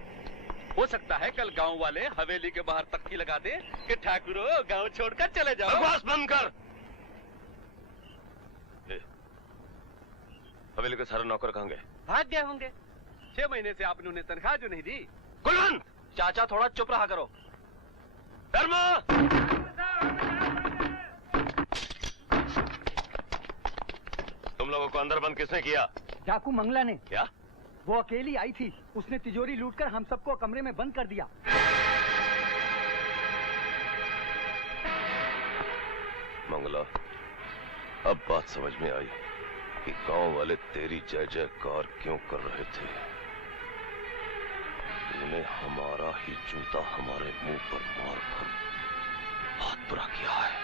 हो सकता है कल गांव वाले हवेली के बाहर तख्ती लगा दे कि ठाकुरो गांव छोड़कर चले जाओ। बकवास बंद कर। हवेली के सारे नौकर कहाँ गए? भाग गए होंगे। 6 महीने से आपने उन्हें तनख्वाह जो नहीं दी। कुलवंत! चाचा थोड़ा चुप रहा करो। धर्मा! तुम लोगों को अंदर बंद किसने किया? डाकू मंगला ने। क्या? वो अकेली आई थी, उसने तिजोरी लूटकर हम सबको कमरे में बंद कर दिया। मंगला, अब बात समझ में आई कि गांव वाले तेरी जय जयकार क्यों कर रहे थे। तूने हमारा ही जूता हमारे मुंह पर मारकर बहुत बुरा किया है।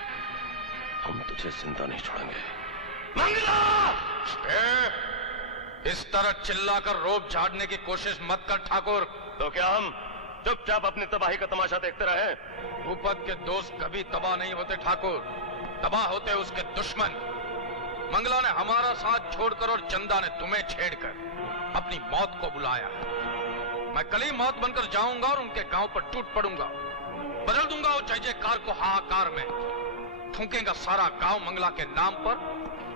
हम तुझे जिंदा नहीं छोड़ेंगे। मंगला! इस तरह चिल्लाकर रोब झाड़ने की कोशिश मत कर ठाकुर। तो क्या हम चुपचाप अपनी तबाही का तमाशा देखते रहे? भूपत के दोस्त कभी तबाह नहीं होते ठाकुर, तबाह होते उसके दुश्मन। मंगला ने हमारा साथ छोड़कर और चंदा ने तुम्हें छेड़कर अपनी मौत को बुलाया। मैं कल ही मौत बनकर जाऊंगा और उनके गांव पर टूट पड़ूंगा। बदल दूंगा वो जय जयकार को हाहाकार में। फूंकेगा सारा गांव मंगला के नाम पर।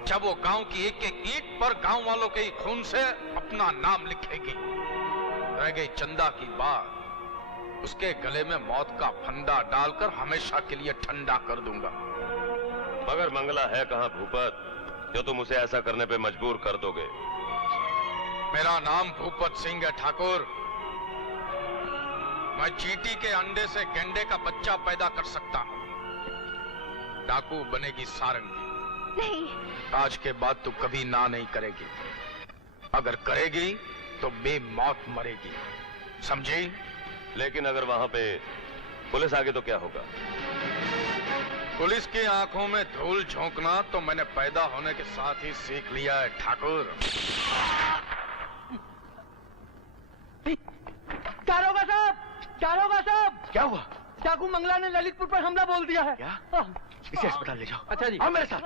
जब वो गांव की एक एक ईंट पर गांव वालों के ही खून से अपना नाम लिखेगी। रह गई चंदा की बात, उसके गले में मौत का फंदा डालकर हमेशा के लिए ठंडा कर दूंगा। मगर मंगला है कहाँ भूपत, जो तुम उसे ऐसा करने पे मजबूर कर दोगे? मेरा नाम भूपत सिंह है ठाकुर। मैं चींटी के अंडे से गेंडे का बच्चा पैदा कर सकता हूं। डाकू बनेगी सारंगी, नहीं। आज के बाद तू कभी ना नहीं करेगी। अगर करेगी तो बेमौत मरेगी, समझी? लेकिन अगर वहां पे पुलिस आ गई तो क्या होगा? पुलिस की आंखों में धूल झोंकना तो मैंने पैदा होने के साथ ही सीख लिया है ठाकुर। दारोगा साहब, दारोगा साहब, क्या हुआ? डाकू मंगला ने ललितपुर पर हमला बोल दिया है। क्या? इसे अस्पताल ले जाओ। अच्छा जी। आओ मेरे साथ।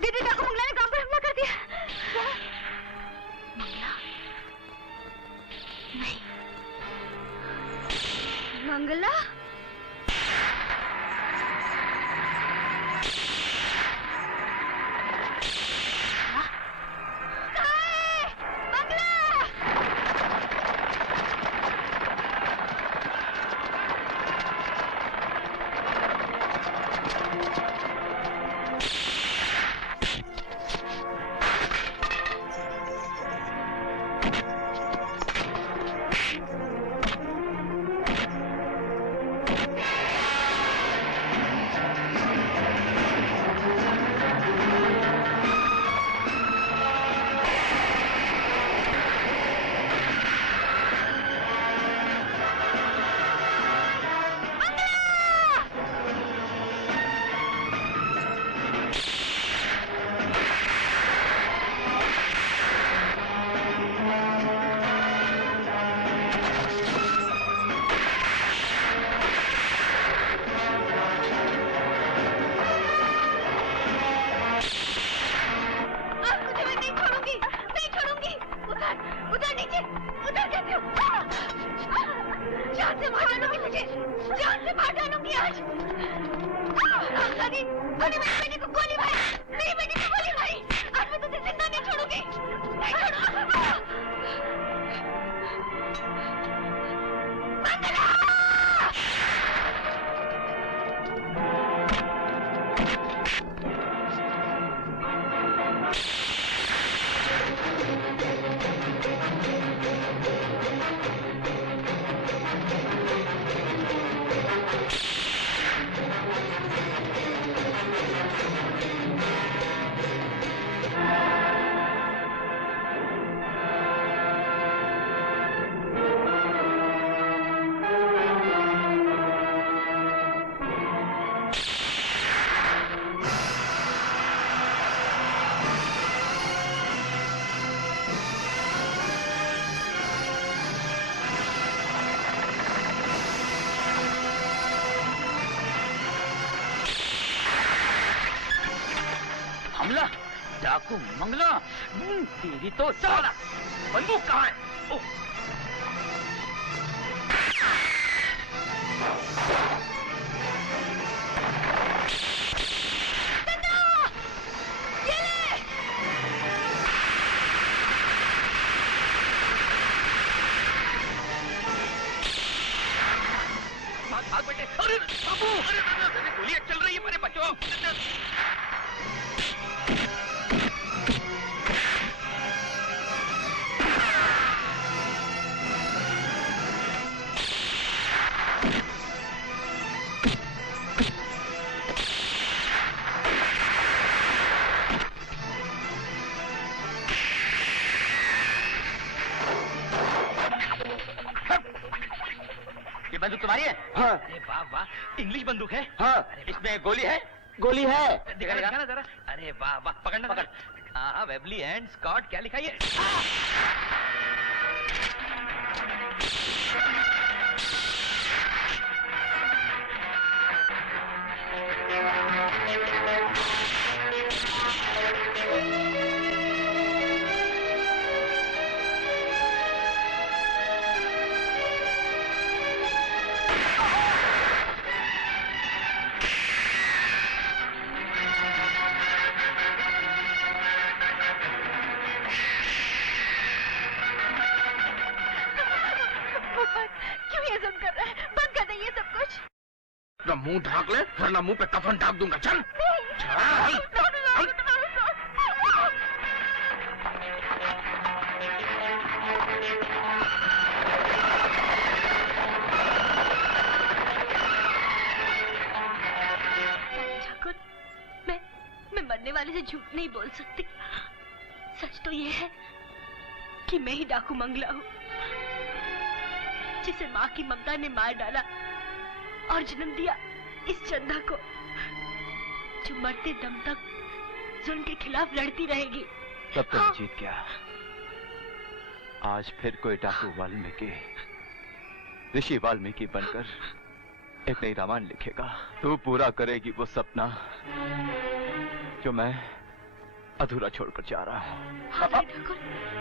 दीदी, डाकू मंगला ने काम पर हमला कर दिया। मंगला? नहीं। मंगला? डाकू मंगला, तेरी तो साला बंदूक कहाँ है? भाग बेटे। अरे बाबू, अरे गोलियां चल रही है मेरे बच्चों। ये बंदूक तुम्हारी है? हाँ। अरे वाह वाह, इंग्लिश बंदूक है? हाँ। इसमें गोली है? गोली है। दिखा ना जरा। अरे वाह वाह, पकड़ना पकड़। हाँ, वेबली एंड स्कॉट, क्या लिखा है? मुंह ढाक ले, वरना मुंह पे कफन ढाक दूंगा। चल चल। ठाकुर, मैं मरने वाले से झूठ नहीं बोल सकती। सच तो ये है कि मैं ही डाकू मंगला हूँ, जिसे माँ की ममता ने मार डाला और जन्म दिया इस चंदा को, जो मरते दम तक जुल्म के खिलाफ लड़ती रहेगी। तब तो मैं जीत गया। आज फिर कोई डाकू वाल्मीकि, ऋषि वाल्मीकि बनकर एक नई रामायण लिखेगा। तू पूरा करेगी वो सपना जो मैं अधूरा छोड़कर जा रहा हूँ।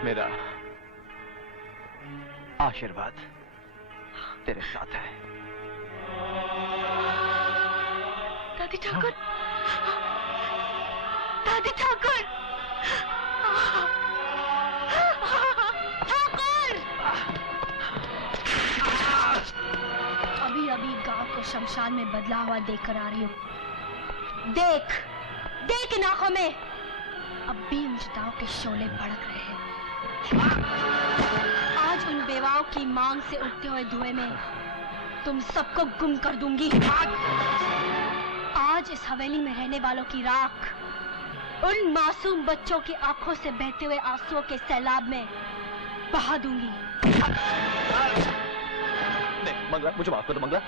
मेरा आशीर्वाद तेरे साथ है। दादी ठाकुर, दादी ठाकुर, ठाकुर! अभी अभी गांव को शमशान में बदला हुआ देखकर आ रही हूँ। देख इन आंखों में अब भी उन चिताओं के शोले भड़क रहे हैं। आज उन बेवाओं की मांग से उठते हुए धुएं में तुम सबको गुम कर दूंगी। आज इस हवेली में रहने वालों की राख उन मासूम बच्चों की आंखों से बहते हुए आंसुओं के सैलाब में बहा दूंगी। नहीं, मंगला मुझे माफ कर दो। मंगला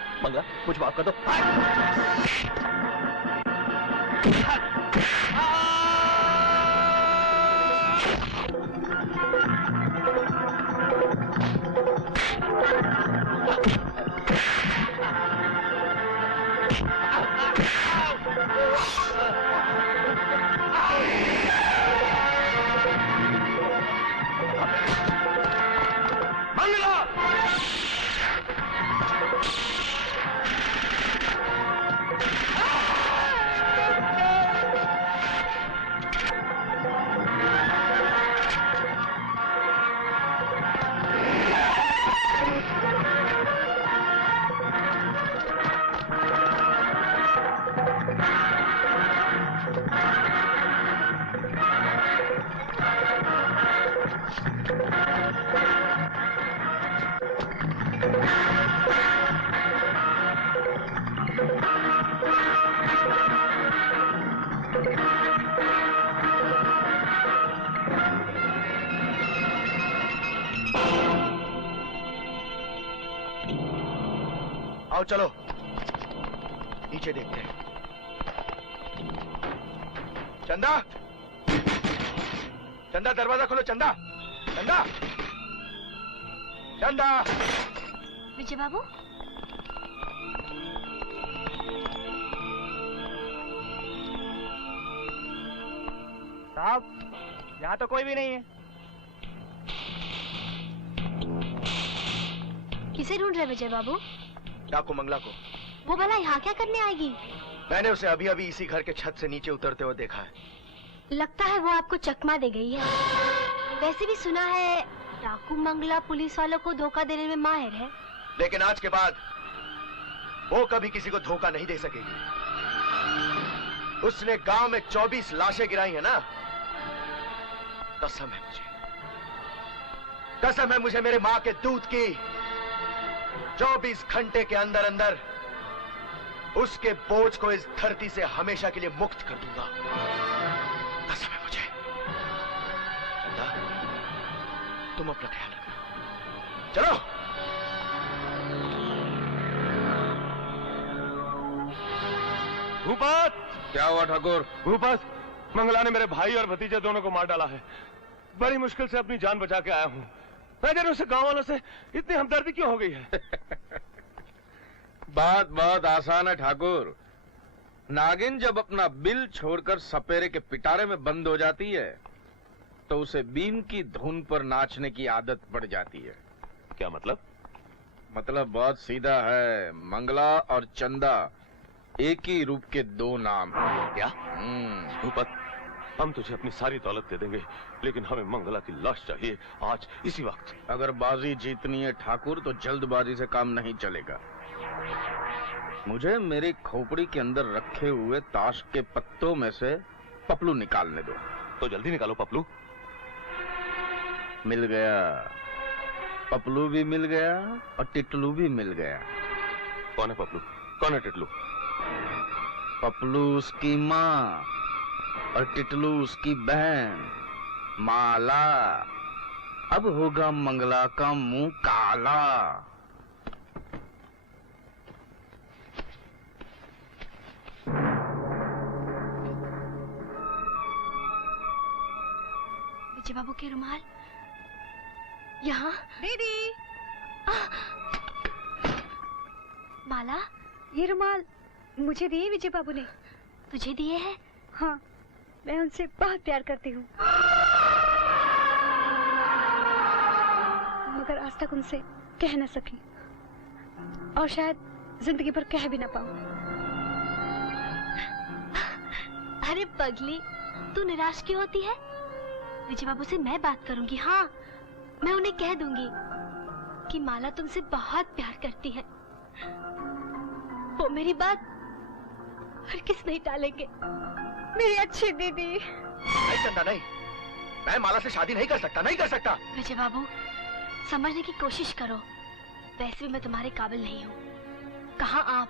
मुझे माफ कर दो। आओ चलो नीचे देखते हैं। चंदा, चंदा दरवाजा खोलो। चंदा, चंदा, चंदा। विजय बाबू, साहब यहाँ तो कोई भी नहीं है। किसे ढूंढ रहे विजय बाबू? डाकू मंगला को। वो भला यहाँ क्या करने आएगी? मैंने उसे अभी अभी इसी घर के छत से नीचे उतरते हुए देखा है। लगता है वो आपको चकमा दे गई है। वैसे भी सुना है डाकू मंगला पुलिस वालों को धोखा देने में माहिर है। लेकिन आज के बाद वो कभी किसी को धोखा नहीं दे सकेगी। उसने गांव में 24 लाशें गिराई है ना। कसम है मुझे, कसम है मुझे मेरे माँ के दूध की। 24 घंटे के अंदर अंदर उसके बोझ को इस धरती से हमेशा के लिए मुक्त कर दूंगा। कसम है मुझे। चंदा, तुम अपना ख्याल रखना। चलो। भूपत! क्या हुआ ठाकुर? भूपत, मंगला ने मेरे भाई और भतीजे दोनों को मार डाला है। बड़ी मुश्किल से अपनी जान बचा के आया हूँ। मैं जाने उसे गांव वालों से इतनी हमदर्दी क्यों हो गई है? बात बहुत आसान है ठाकुर। नागिन जब अपना बिल छोड़कर सपेरे के पिटारे में बंद हो जाती है तो उसे बीन की धुन पर नाचने की आदत पड़ जाती है। क्या मतलब? मतलब बहुत सीधा है। मंगला और चंदा एक ही रूप के दो नाम हैं। क्या? भूपत, हम तुझे अपनी सारी दौलत दे देंगे, लेकिन हमें मंगला की लाश चाहिए आज इसी वक्त। अगर बाजी जीतनी है ठाकुर तो जल्दबाजी से काम नहीं चलेगा। मुझे मेरी खोपड़ी के अंदर रखे हुए ताश के पत्तों में से पपलू निकालने दो। तो जल्दी निकालो पपलू। मिल गया, पपलू भी मिल गया और टिटलू भी मिल गया। कौन है पपलू, कौन है टिटलू? पपलू उसकी माँ और टिटलू उसकी बहन माला। अब होगा मंगला का मुंह काला। विजय बाबू के रुमाल यहाँ। दीदी, माला, ये रुमाल मुझे दिए विजय बाबू ने। तुझे दिए हैं? हाँ, मैं उनसे बहुत प्यार करती हूँ, मगर आज तक उनसे कह न सकी और शायद जिंदगी भर कह भी न पाऊँ। अरे पगली, तू निराश क्यों होती है? विजय बाबू से मैं बात करूंगी। हाँ, मैं उन्हें कह दूंगी कि माला तुमसे बहुत प्यार करती है। वो मेरी बात हर किस नहीं टालेंगे। मेरी अच्छी दीदी। नहीं चंदा, नहीं, मैं माला से शादी नहीं कर सकता, नहीं कर सकता। विजय बाबू, समझने की कोशिश करो। वैसे भी मैं तुम्हारे काबिल नहीं हूँ। कहाँ आप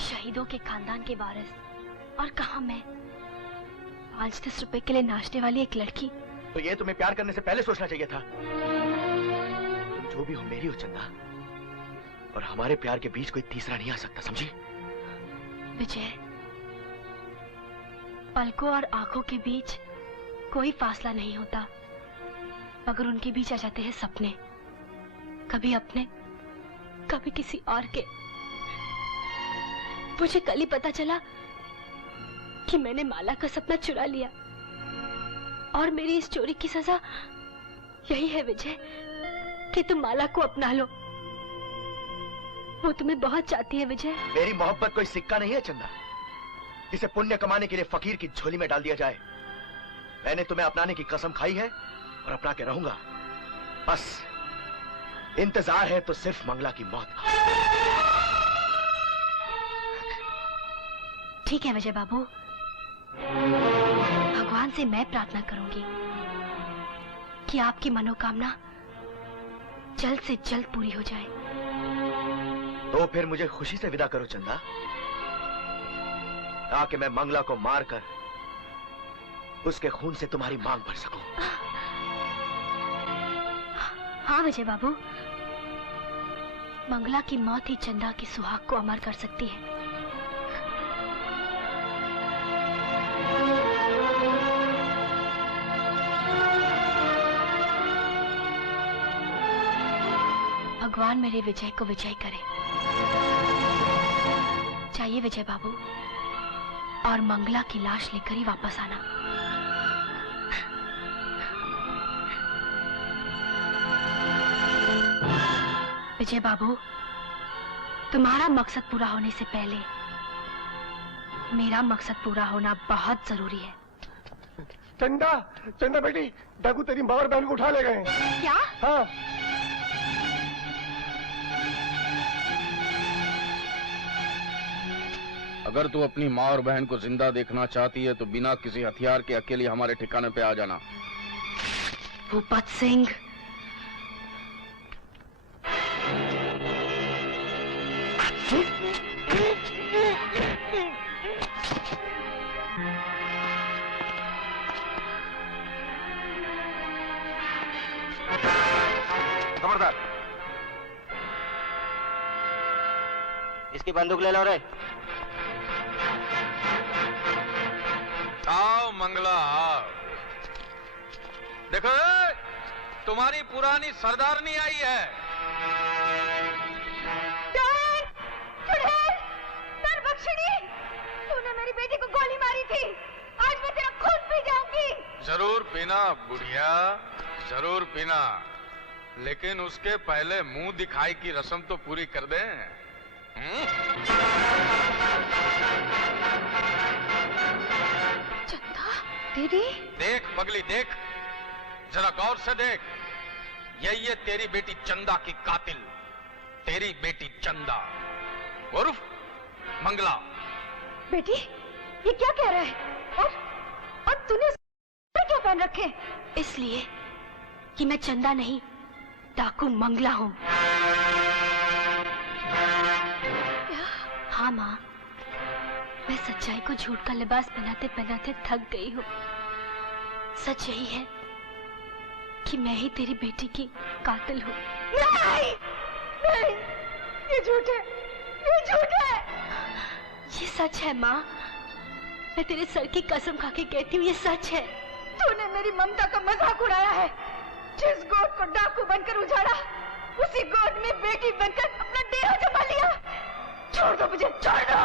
शहीदों के खानदान के वारिस और कहाँ मैं 5-10 रुपए के लिए नाचने वाली एक लड़की। तो ये तुम्हें प्यार करने से पहले सोचना चाहिए था। तुम जो भी हो मेरी हो चंदा, और हमारे प्यार के बीच कोई तीसरा नहीं आ सकता, समझी? विजय, पलकों और आंखों के बीच कोई फासला नहीं होता, मगर उनके बीच आ जाते हैं सपने, कभी अपने कभी किसी और के। मुझे कल ही पता चला कि मैंने माला का सपना चुरा लिया और मेरी इस चोरी की सजा यही है विजय कि तुम माला को अपना लो। वो तुम्हें बहुत चाहती है विजय। मेरी मोहब्बत कोई सिक्का नहीं है चंदा जिसे पुण्य कमाने के लिए फकीर की झोली में डाल दिया जाए। मैंने तुम्हें अपनाने की कसम खाई है और अपना के रहूंगा। बस इंतजार है तो सिर्फ मंगला की मौत का। ठीक है विजय बाबू, भगवान से मैं प्रार्थना करूंगी कि आपकी मनोकामना जल्द से जल्द पूरी हो जाए। तो फिर मुझे खुशी से विदा करो चंदा, ताकि मैं मंगला को मारकर उसके खून से तुम्हारी मांग भर सकूं। हाँ विजय बाबू, मंगला की मौत ही चंदा की सुहाग को अमर कर सकती है। भगवान मेरे विजय को विजय करे। चाहिए विजय बाबू, और मंगला की लाश लेकर ही वापस आना। विजय बाबू, तुम्हारा मकसद पूरा होने से पहले मेरा मकसद पूरा होना बहुत जरूरी है। चंदा, चंदा बेटी, डाकू तेरी माँ और बहन को उठा ले गए। क्या? हाँ। अगर तू अपनी माँ और बहन को जिंदा देखना चाहती है तो बिना किसी हथियार के अकेले हमारे ठिकाने पे आ जाना। भूपत सिंह, खबरदार, इसकी बंदूक ले लो रे। आओ मंगला आओ। देखो तुम्हारी पुरानी सरदारनी आई है। बख्शनी, तूने मेरी बेटी को गोली मारी थी, आज मैं तेरा खून पी जाऊंगी। जरूर पीना बुढ़िया, जरूर पीना, लेकिन उसके पहले मुंह दिखाई की रस्म तो पूरी कर दे। दीदी, देख पगली देख, जरा गौर से देख। ये तेरी बेटी चंदा की कातिल, तेरी बेटी चंदा उर्फ मंगला। बेटी, ये क्या कह रहा है? और तूने क्या पहन रखे? इसलिए कि मैं चंदा नहीं, डाकू मंगला हूँ। हाँ माँ, मैं सच्चाई को झूठ का लिबास पहनाते पहनाते थक गई हूँ। सच यही है कि मैं ही तेरी बेटी की कातिल हूँ। नहीं, नहीं, ये झूठ है, ये झूठ है। ये सच है माँ, मैं तेरे सर की कसम खा के कहती हूँ, ये सच है। तूने मेरी ममता का मजाक उड़ाया है। जिस गोद को डाकू बनकर उजाड़ा, उसी गोद में बेटी बनकर अपना डेरा जमा लिया। छोड़ दो मुझे, छोड़ दो।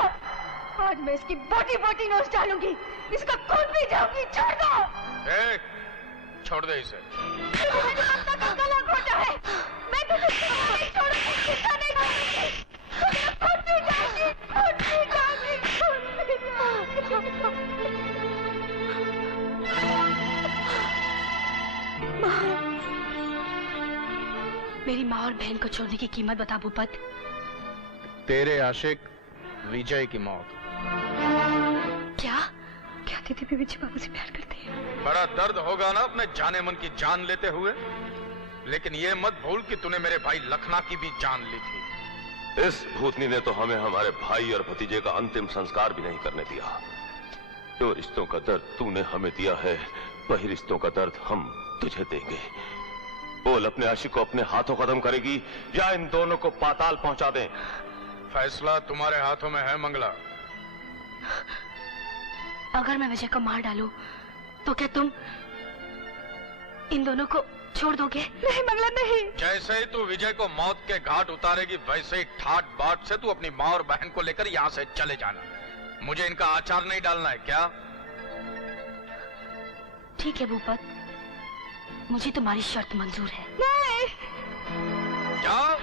आज मैं इसकी बोटी बोटी नोच डालूंगी, इसका खून पी जाऊंगी। छोड़ दो। छोड़ दे इसे। मेरी ममता का गला घोटा है। मैं तुझे नहीं छोड़ूंगी, जिंदा नहीं छोड़ूंगी। तुझे खून पी जाऊंगी, खून पी जाऊंगी, खून पी जाऊंगी। मेरी माँ और बहन को छोड़ने की कीमत बता भूपत। तेरे आशिक विजय की मौत। क्या कहते थे विजय बाबू से प्यार करते हैं? बड़ा दर्द होगा ना अपने जाने मन की जान लेते हुए, लेकिन ये मत भूल कि तूने मेरे भाई लखना की भी जान ली थी। इस भूतनी ने तो हमें हमारे भाई और भतीजे का अंतिम संस्कार भी नहीं करने दिया। जो रिश्तों का दर्द तूने हमें दिया है, वही रिश्तों का दर्द हम तुझे देंगे। बोल, अपने आशिक को अपने हाथों खत्म करेगी या इन दोनों को पाताल पहुंचा दें? फैसला तुम्हारे हाथों में है मंगला। अगर मैं विजय को मार डालूं, तो क्या तुम इन दोनों को छोड़ दोगे? नहीं मंगला, नहीं। जैसे ही तू विजय को मौत के घाट उतारेगी, वैसे ही ठाट बाट से तू अपनी माँ और बहन को लेकर यहाँ से चले जाना। मुझे इनका आचार नहीं डालना है क्या? ठीक है भूपत, मुझे तुम्हारी शर्त मंजूर है। नहीं। जाओ,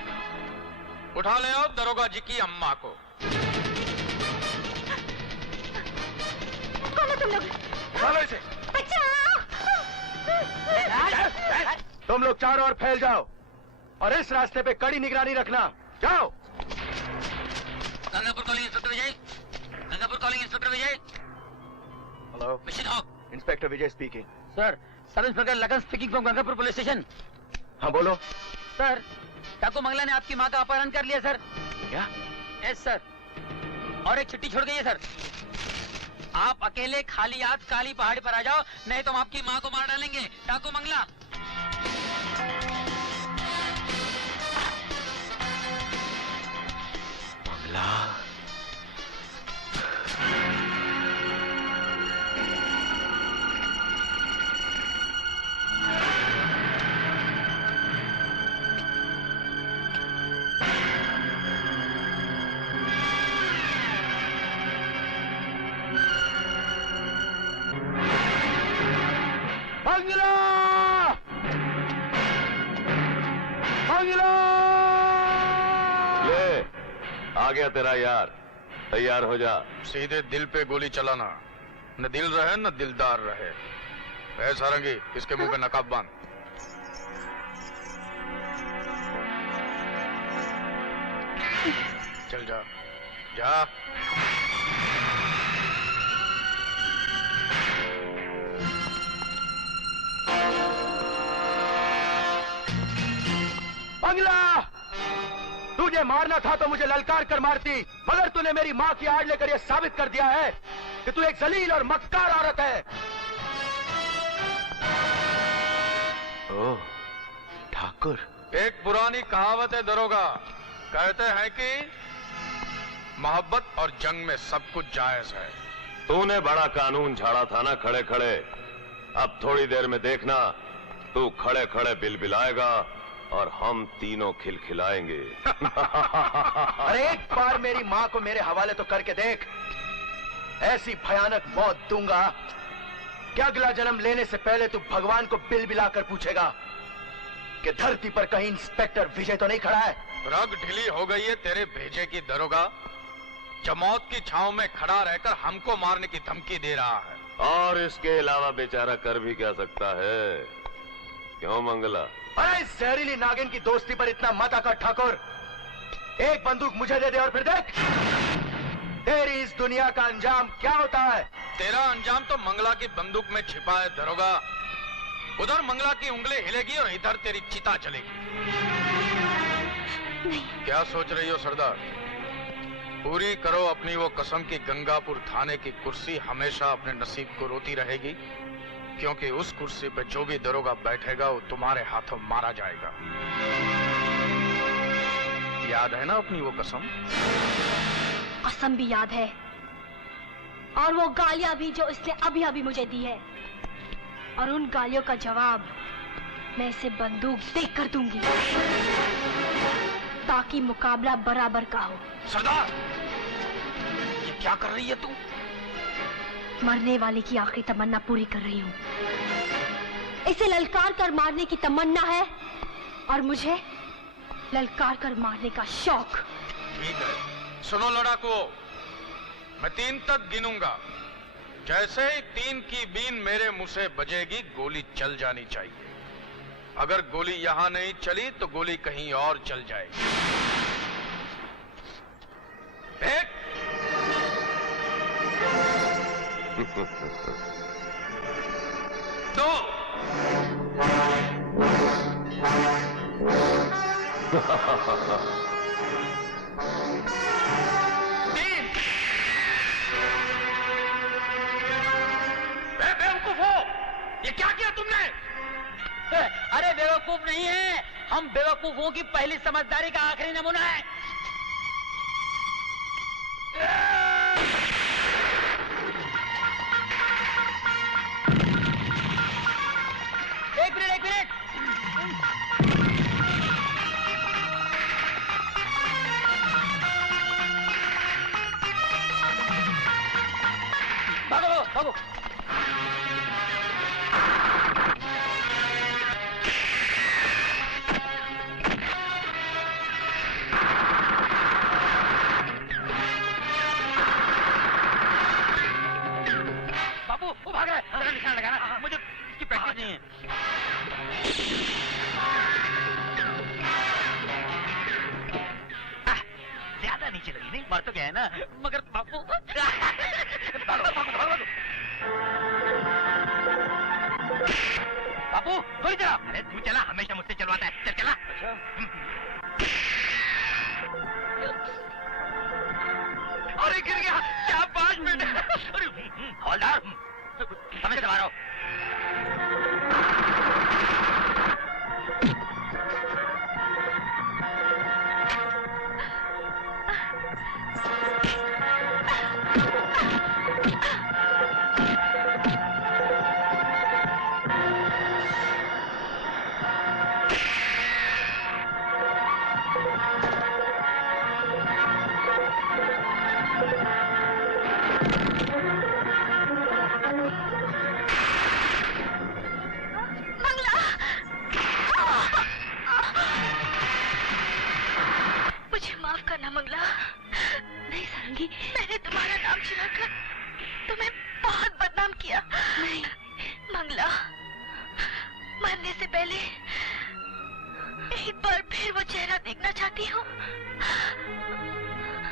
उठा ले आओ दरोगा जी की अम्मा को। कौन है तुम लोग? चलो इसे। बचाओ! तुम लोग चारों ओर फैल जाओ और इस रास्ते पे कड़ी निगरानी रखना। जाओ। Gangapur calling inspector Vijay. Gangapur calling inspector Vijay. Hello, mission hawk. Inspector Vijay speaking. Sir, sub inspector Lagan speaking from Gangapur police station. हाँ बोलो। सर, डाकू मंगला ने आपकी माँ का अपहरण कर लिया सर। क्या? यस सर, और एक चिट्ठी छोड़ गई है सर। आप अकेले खाली हाथ काली पहाड़ी पर आ जाओ, नहीं तो हम आपकी माँ को मार डालेंगे। डाकू मंगला। मंगला, मंगला, मंगला! ले, आ गया तेरा यार, तैयार हो जा। सीधे दिल पे गोली चलाना, न दिल रहे न दिलदार रहे। ऐसा रंगी, इसके मुंह पे नकाब बांध। चल जा, जा। मंगला, तुझे मारना था तो मुझे ललकार कर मारती, मगर तूने मेरी माँ की आड़ लेकर यह साबित कर दिया है कि तू एक जलील और मक्कार औरत है। ओह, ठाकुर। एक पुरानी कहावत है दरोगा, कहते हैं कि मोहब्बत और जंग में सब कुछ जायज है। तूने बड़ा कानून झाड़ा था ना खड़े खड़े, अब थोड़ी देर में देखना तू खड़े खड़े बिलबिलाएगा और हम तीनों खिलखिलाएंगे। अरे एक बार मेरी माँ को मेरे हवाले तो करके देख, ऐसी भयानक मौत दूंगा कि अगला जन्म लेने से पहले तू भगवान को बिलबिलाकर पूछेगा कि धरती पर कहीं इंस्पेक्टर विजय तो नहीं खड़ा है। रग ढीली हो गई है तेरे भेजे की दरोगा, जो मौत की छांव में खड़ा रहकर हमको मारने की धमकी दे रहा है। और इसके अलावा बेचारा कर भी क्या सकता है, क्यों मंगला? अरे इस जहरीली नागिन की दोस्ती पर इतना मत आकर ठाकुर। एक बंदूक मुझे दे दे और फिर देख। तेरी इस दुनिया का अंजाम क्या होता है? तेरा अंजाम तो मंगला की बंदूक में छिपा है दरोगा। उधर मंगला की उंगली हिलेगी और इधर तेरी चिता चलेगी। क्या सोच रही हो सरदार? पूरी करो अपनी वो कसम की गंगापुर थाने की कुर्सी हमेशा अपने नसीब को रोती रहेगी, क्योंकि उस कुर्सी पे जो भी दरोगा बैठेगा वो तुम्हारे हाथों मारा जाएगा। याद है ना अपनी वो कसम? कसम भी याद है, और वो गालियां भी जो इसने अभी अभी मुझे दी है, और उन गालियों का जवाब मैं इसे बंदूक देकर दूंगी, ताकि मुकाबला बराबर का हो। सरदार, ये क्या कर रही है तू? मरने वाले की आखिरी तमन्ना पूरी कर रही हूँ। इसे ललकार कर मारने की तमन्ना है, और मुझे ललकार कर मारने का शौक। ठीक है, सुनो लड़ाकू, मैं 3 तक गिनूंगा। जैसे ही 3 की बीन मेरे मुंह से बजेगी, गोली चल जानी चाहिए। अगर गोली यहां नहीं चली तो गोली कहीं और चल जाएगी। 1 2 ये क्या किया तुमने? अरे बेवकूफ नहीं है, हम बेवकूफों की पहली समझदारी का आखिरी नमूना है। एक मिनट भागो। वो भाग रहा है, जरा निशान लगाना, मुझे इसकी प्रैक्टिस नहीं है। ज्यादा नीचे लगी नहीं, मर तो गया है ना, मगर बापू बापू थोड़ी चला। अरे तू चला, हमेशा मुझसे चलवाता है, चल चला। अरे गिर गया, क्या 5 मिनट। हौलदार समय से मारो। मैंने तुम्हारा नाम छिनाकर तुम्हें बहुत बदनाम किया। नहीं मंगला, मरने से पहले एक बार फिर वो चेहरा देखना चाहती हूँ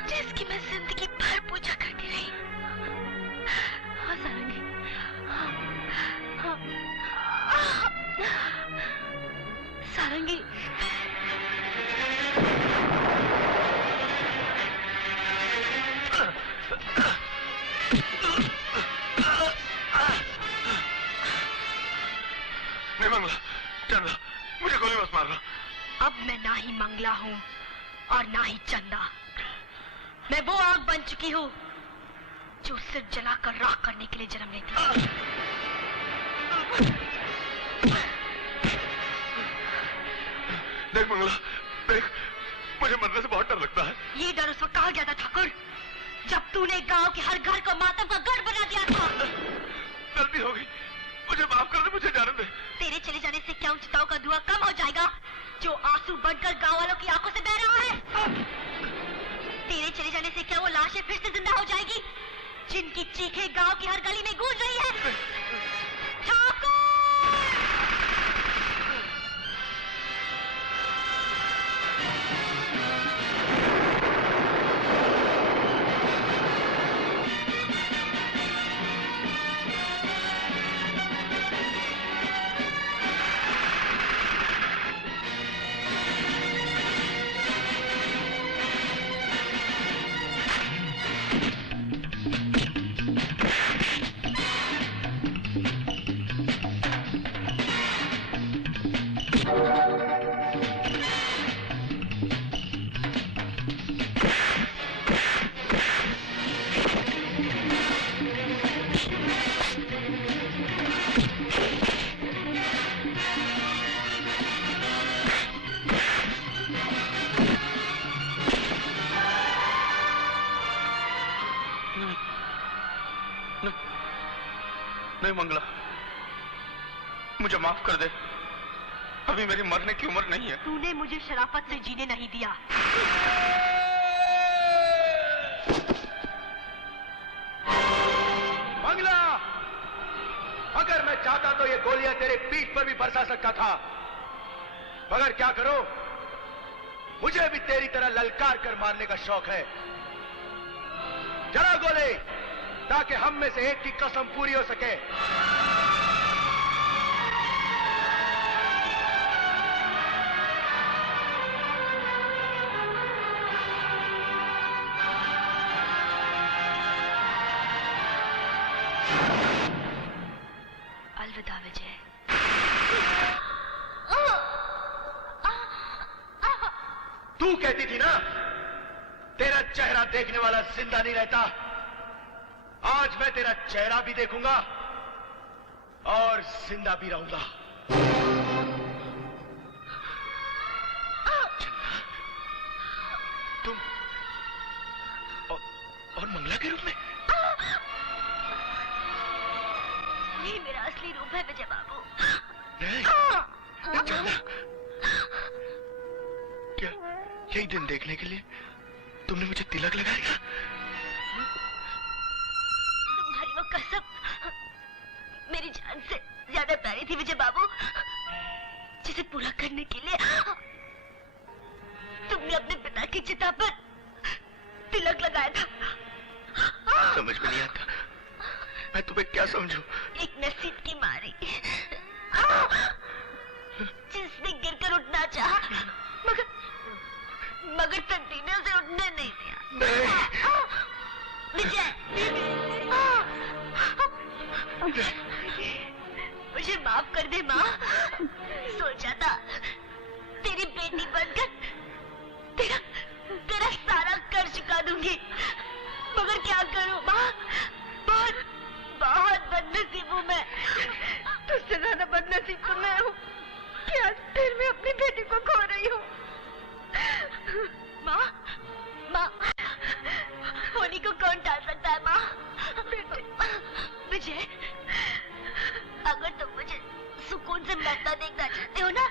जिसकी मैं जिंदगी भर पूजा करती रही। हाँ सारंगी, सारंगी नहीं मंगला, चंदा, मुझे गोली मत मारना। अब मैं ना ही मंगला हूँ और ना ही चंदा। मैं वो आग बन चुकी हूँ जो सिर्फ जलाकर राख करने के लिए जन्म लेती है। देख मंगला, देख, मुझे मरने से बहुत डर लगता है। ये डर उस वक्त कहा गया था ठाकुर, जब तूने गांव के हर घर को मातम का गढ़ बना दिया था। गलती हो गई, मुझे माफ कर दे, मुझे जाने दे। तेरे चले जाने से क्या उन चिताओं का धुआं कम हो जाएगा जो आंसू बनकर गांव वालों की आंखों से बह रहा है? तेरे चले जाने से क्या वो लाशें फिर से जिंदा हो जाएगी जिनकी चीखें गांव की हर गली में गूंज रही है? ठाकुर! नहीं मंगला, मुझे माफ कर दे। अभी मेरी मरने की उम्र नहीं है। तूने मुझे शराफत से जीने नहीं दिया। मंगला, अगर मैं चाहता तो ये गोलियां तेरे पीठ पर भी बरसा सकता था, मगर क्या करो, मुझे भी तेरी तरह ललकार कर मारने का शौक है। चला गोली, ताकि हम में से एक की कसम पूरी हो सके। अलविदा विजय। तू कहती थी ना, तेरा चेहरा देखने वाला जिंदा नहीं रहता। आज मैं तेरा चेहरा भी देखूंगा और जिंदा भी रहूंगा। तुम और मंगला के रूप में? ये मेरा असली रूप है विजय बाबू। नहीं, चंदा, क्या यही दिन देखने के लिए तुमने मुझे तिलक लगाया था? तुम्हारी वो कसम मेरी जान से ज्यादा प्यारी थी विजय बाबू, जिसे पूरा करने के लिए तुमने अपने पिता की चिता पर तिलक लगाया था। समझ में नहीं आता, मैं तुम्हें क्या समझूं? एक नसीब की मारी जिसने गिरकर उठना चाहा, मगर तकदीर ने उसे उठने नहीं दिया। विजय, मुझे माफ कर दे माँ। सोचा था तेरी बेटी बनकर तेरा सारा कर चुका दूंगी, मगर क्या करूं माँ, बहुत बदनसीब हूँ मैं। तुझसे ज्यादा बदनसीब तो मैं हूँ कि आज फिर मैं अपनी बेटी को खो रही हूँ। माँ, होली को कौन टाल सकता है माँ? विजय, अगर तुम मुझे सुकून से मरता देखना चाहते हो ना,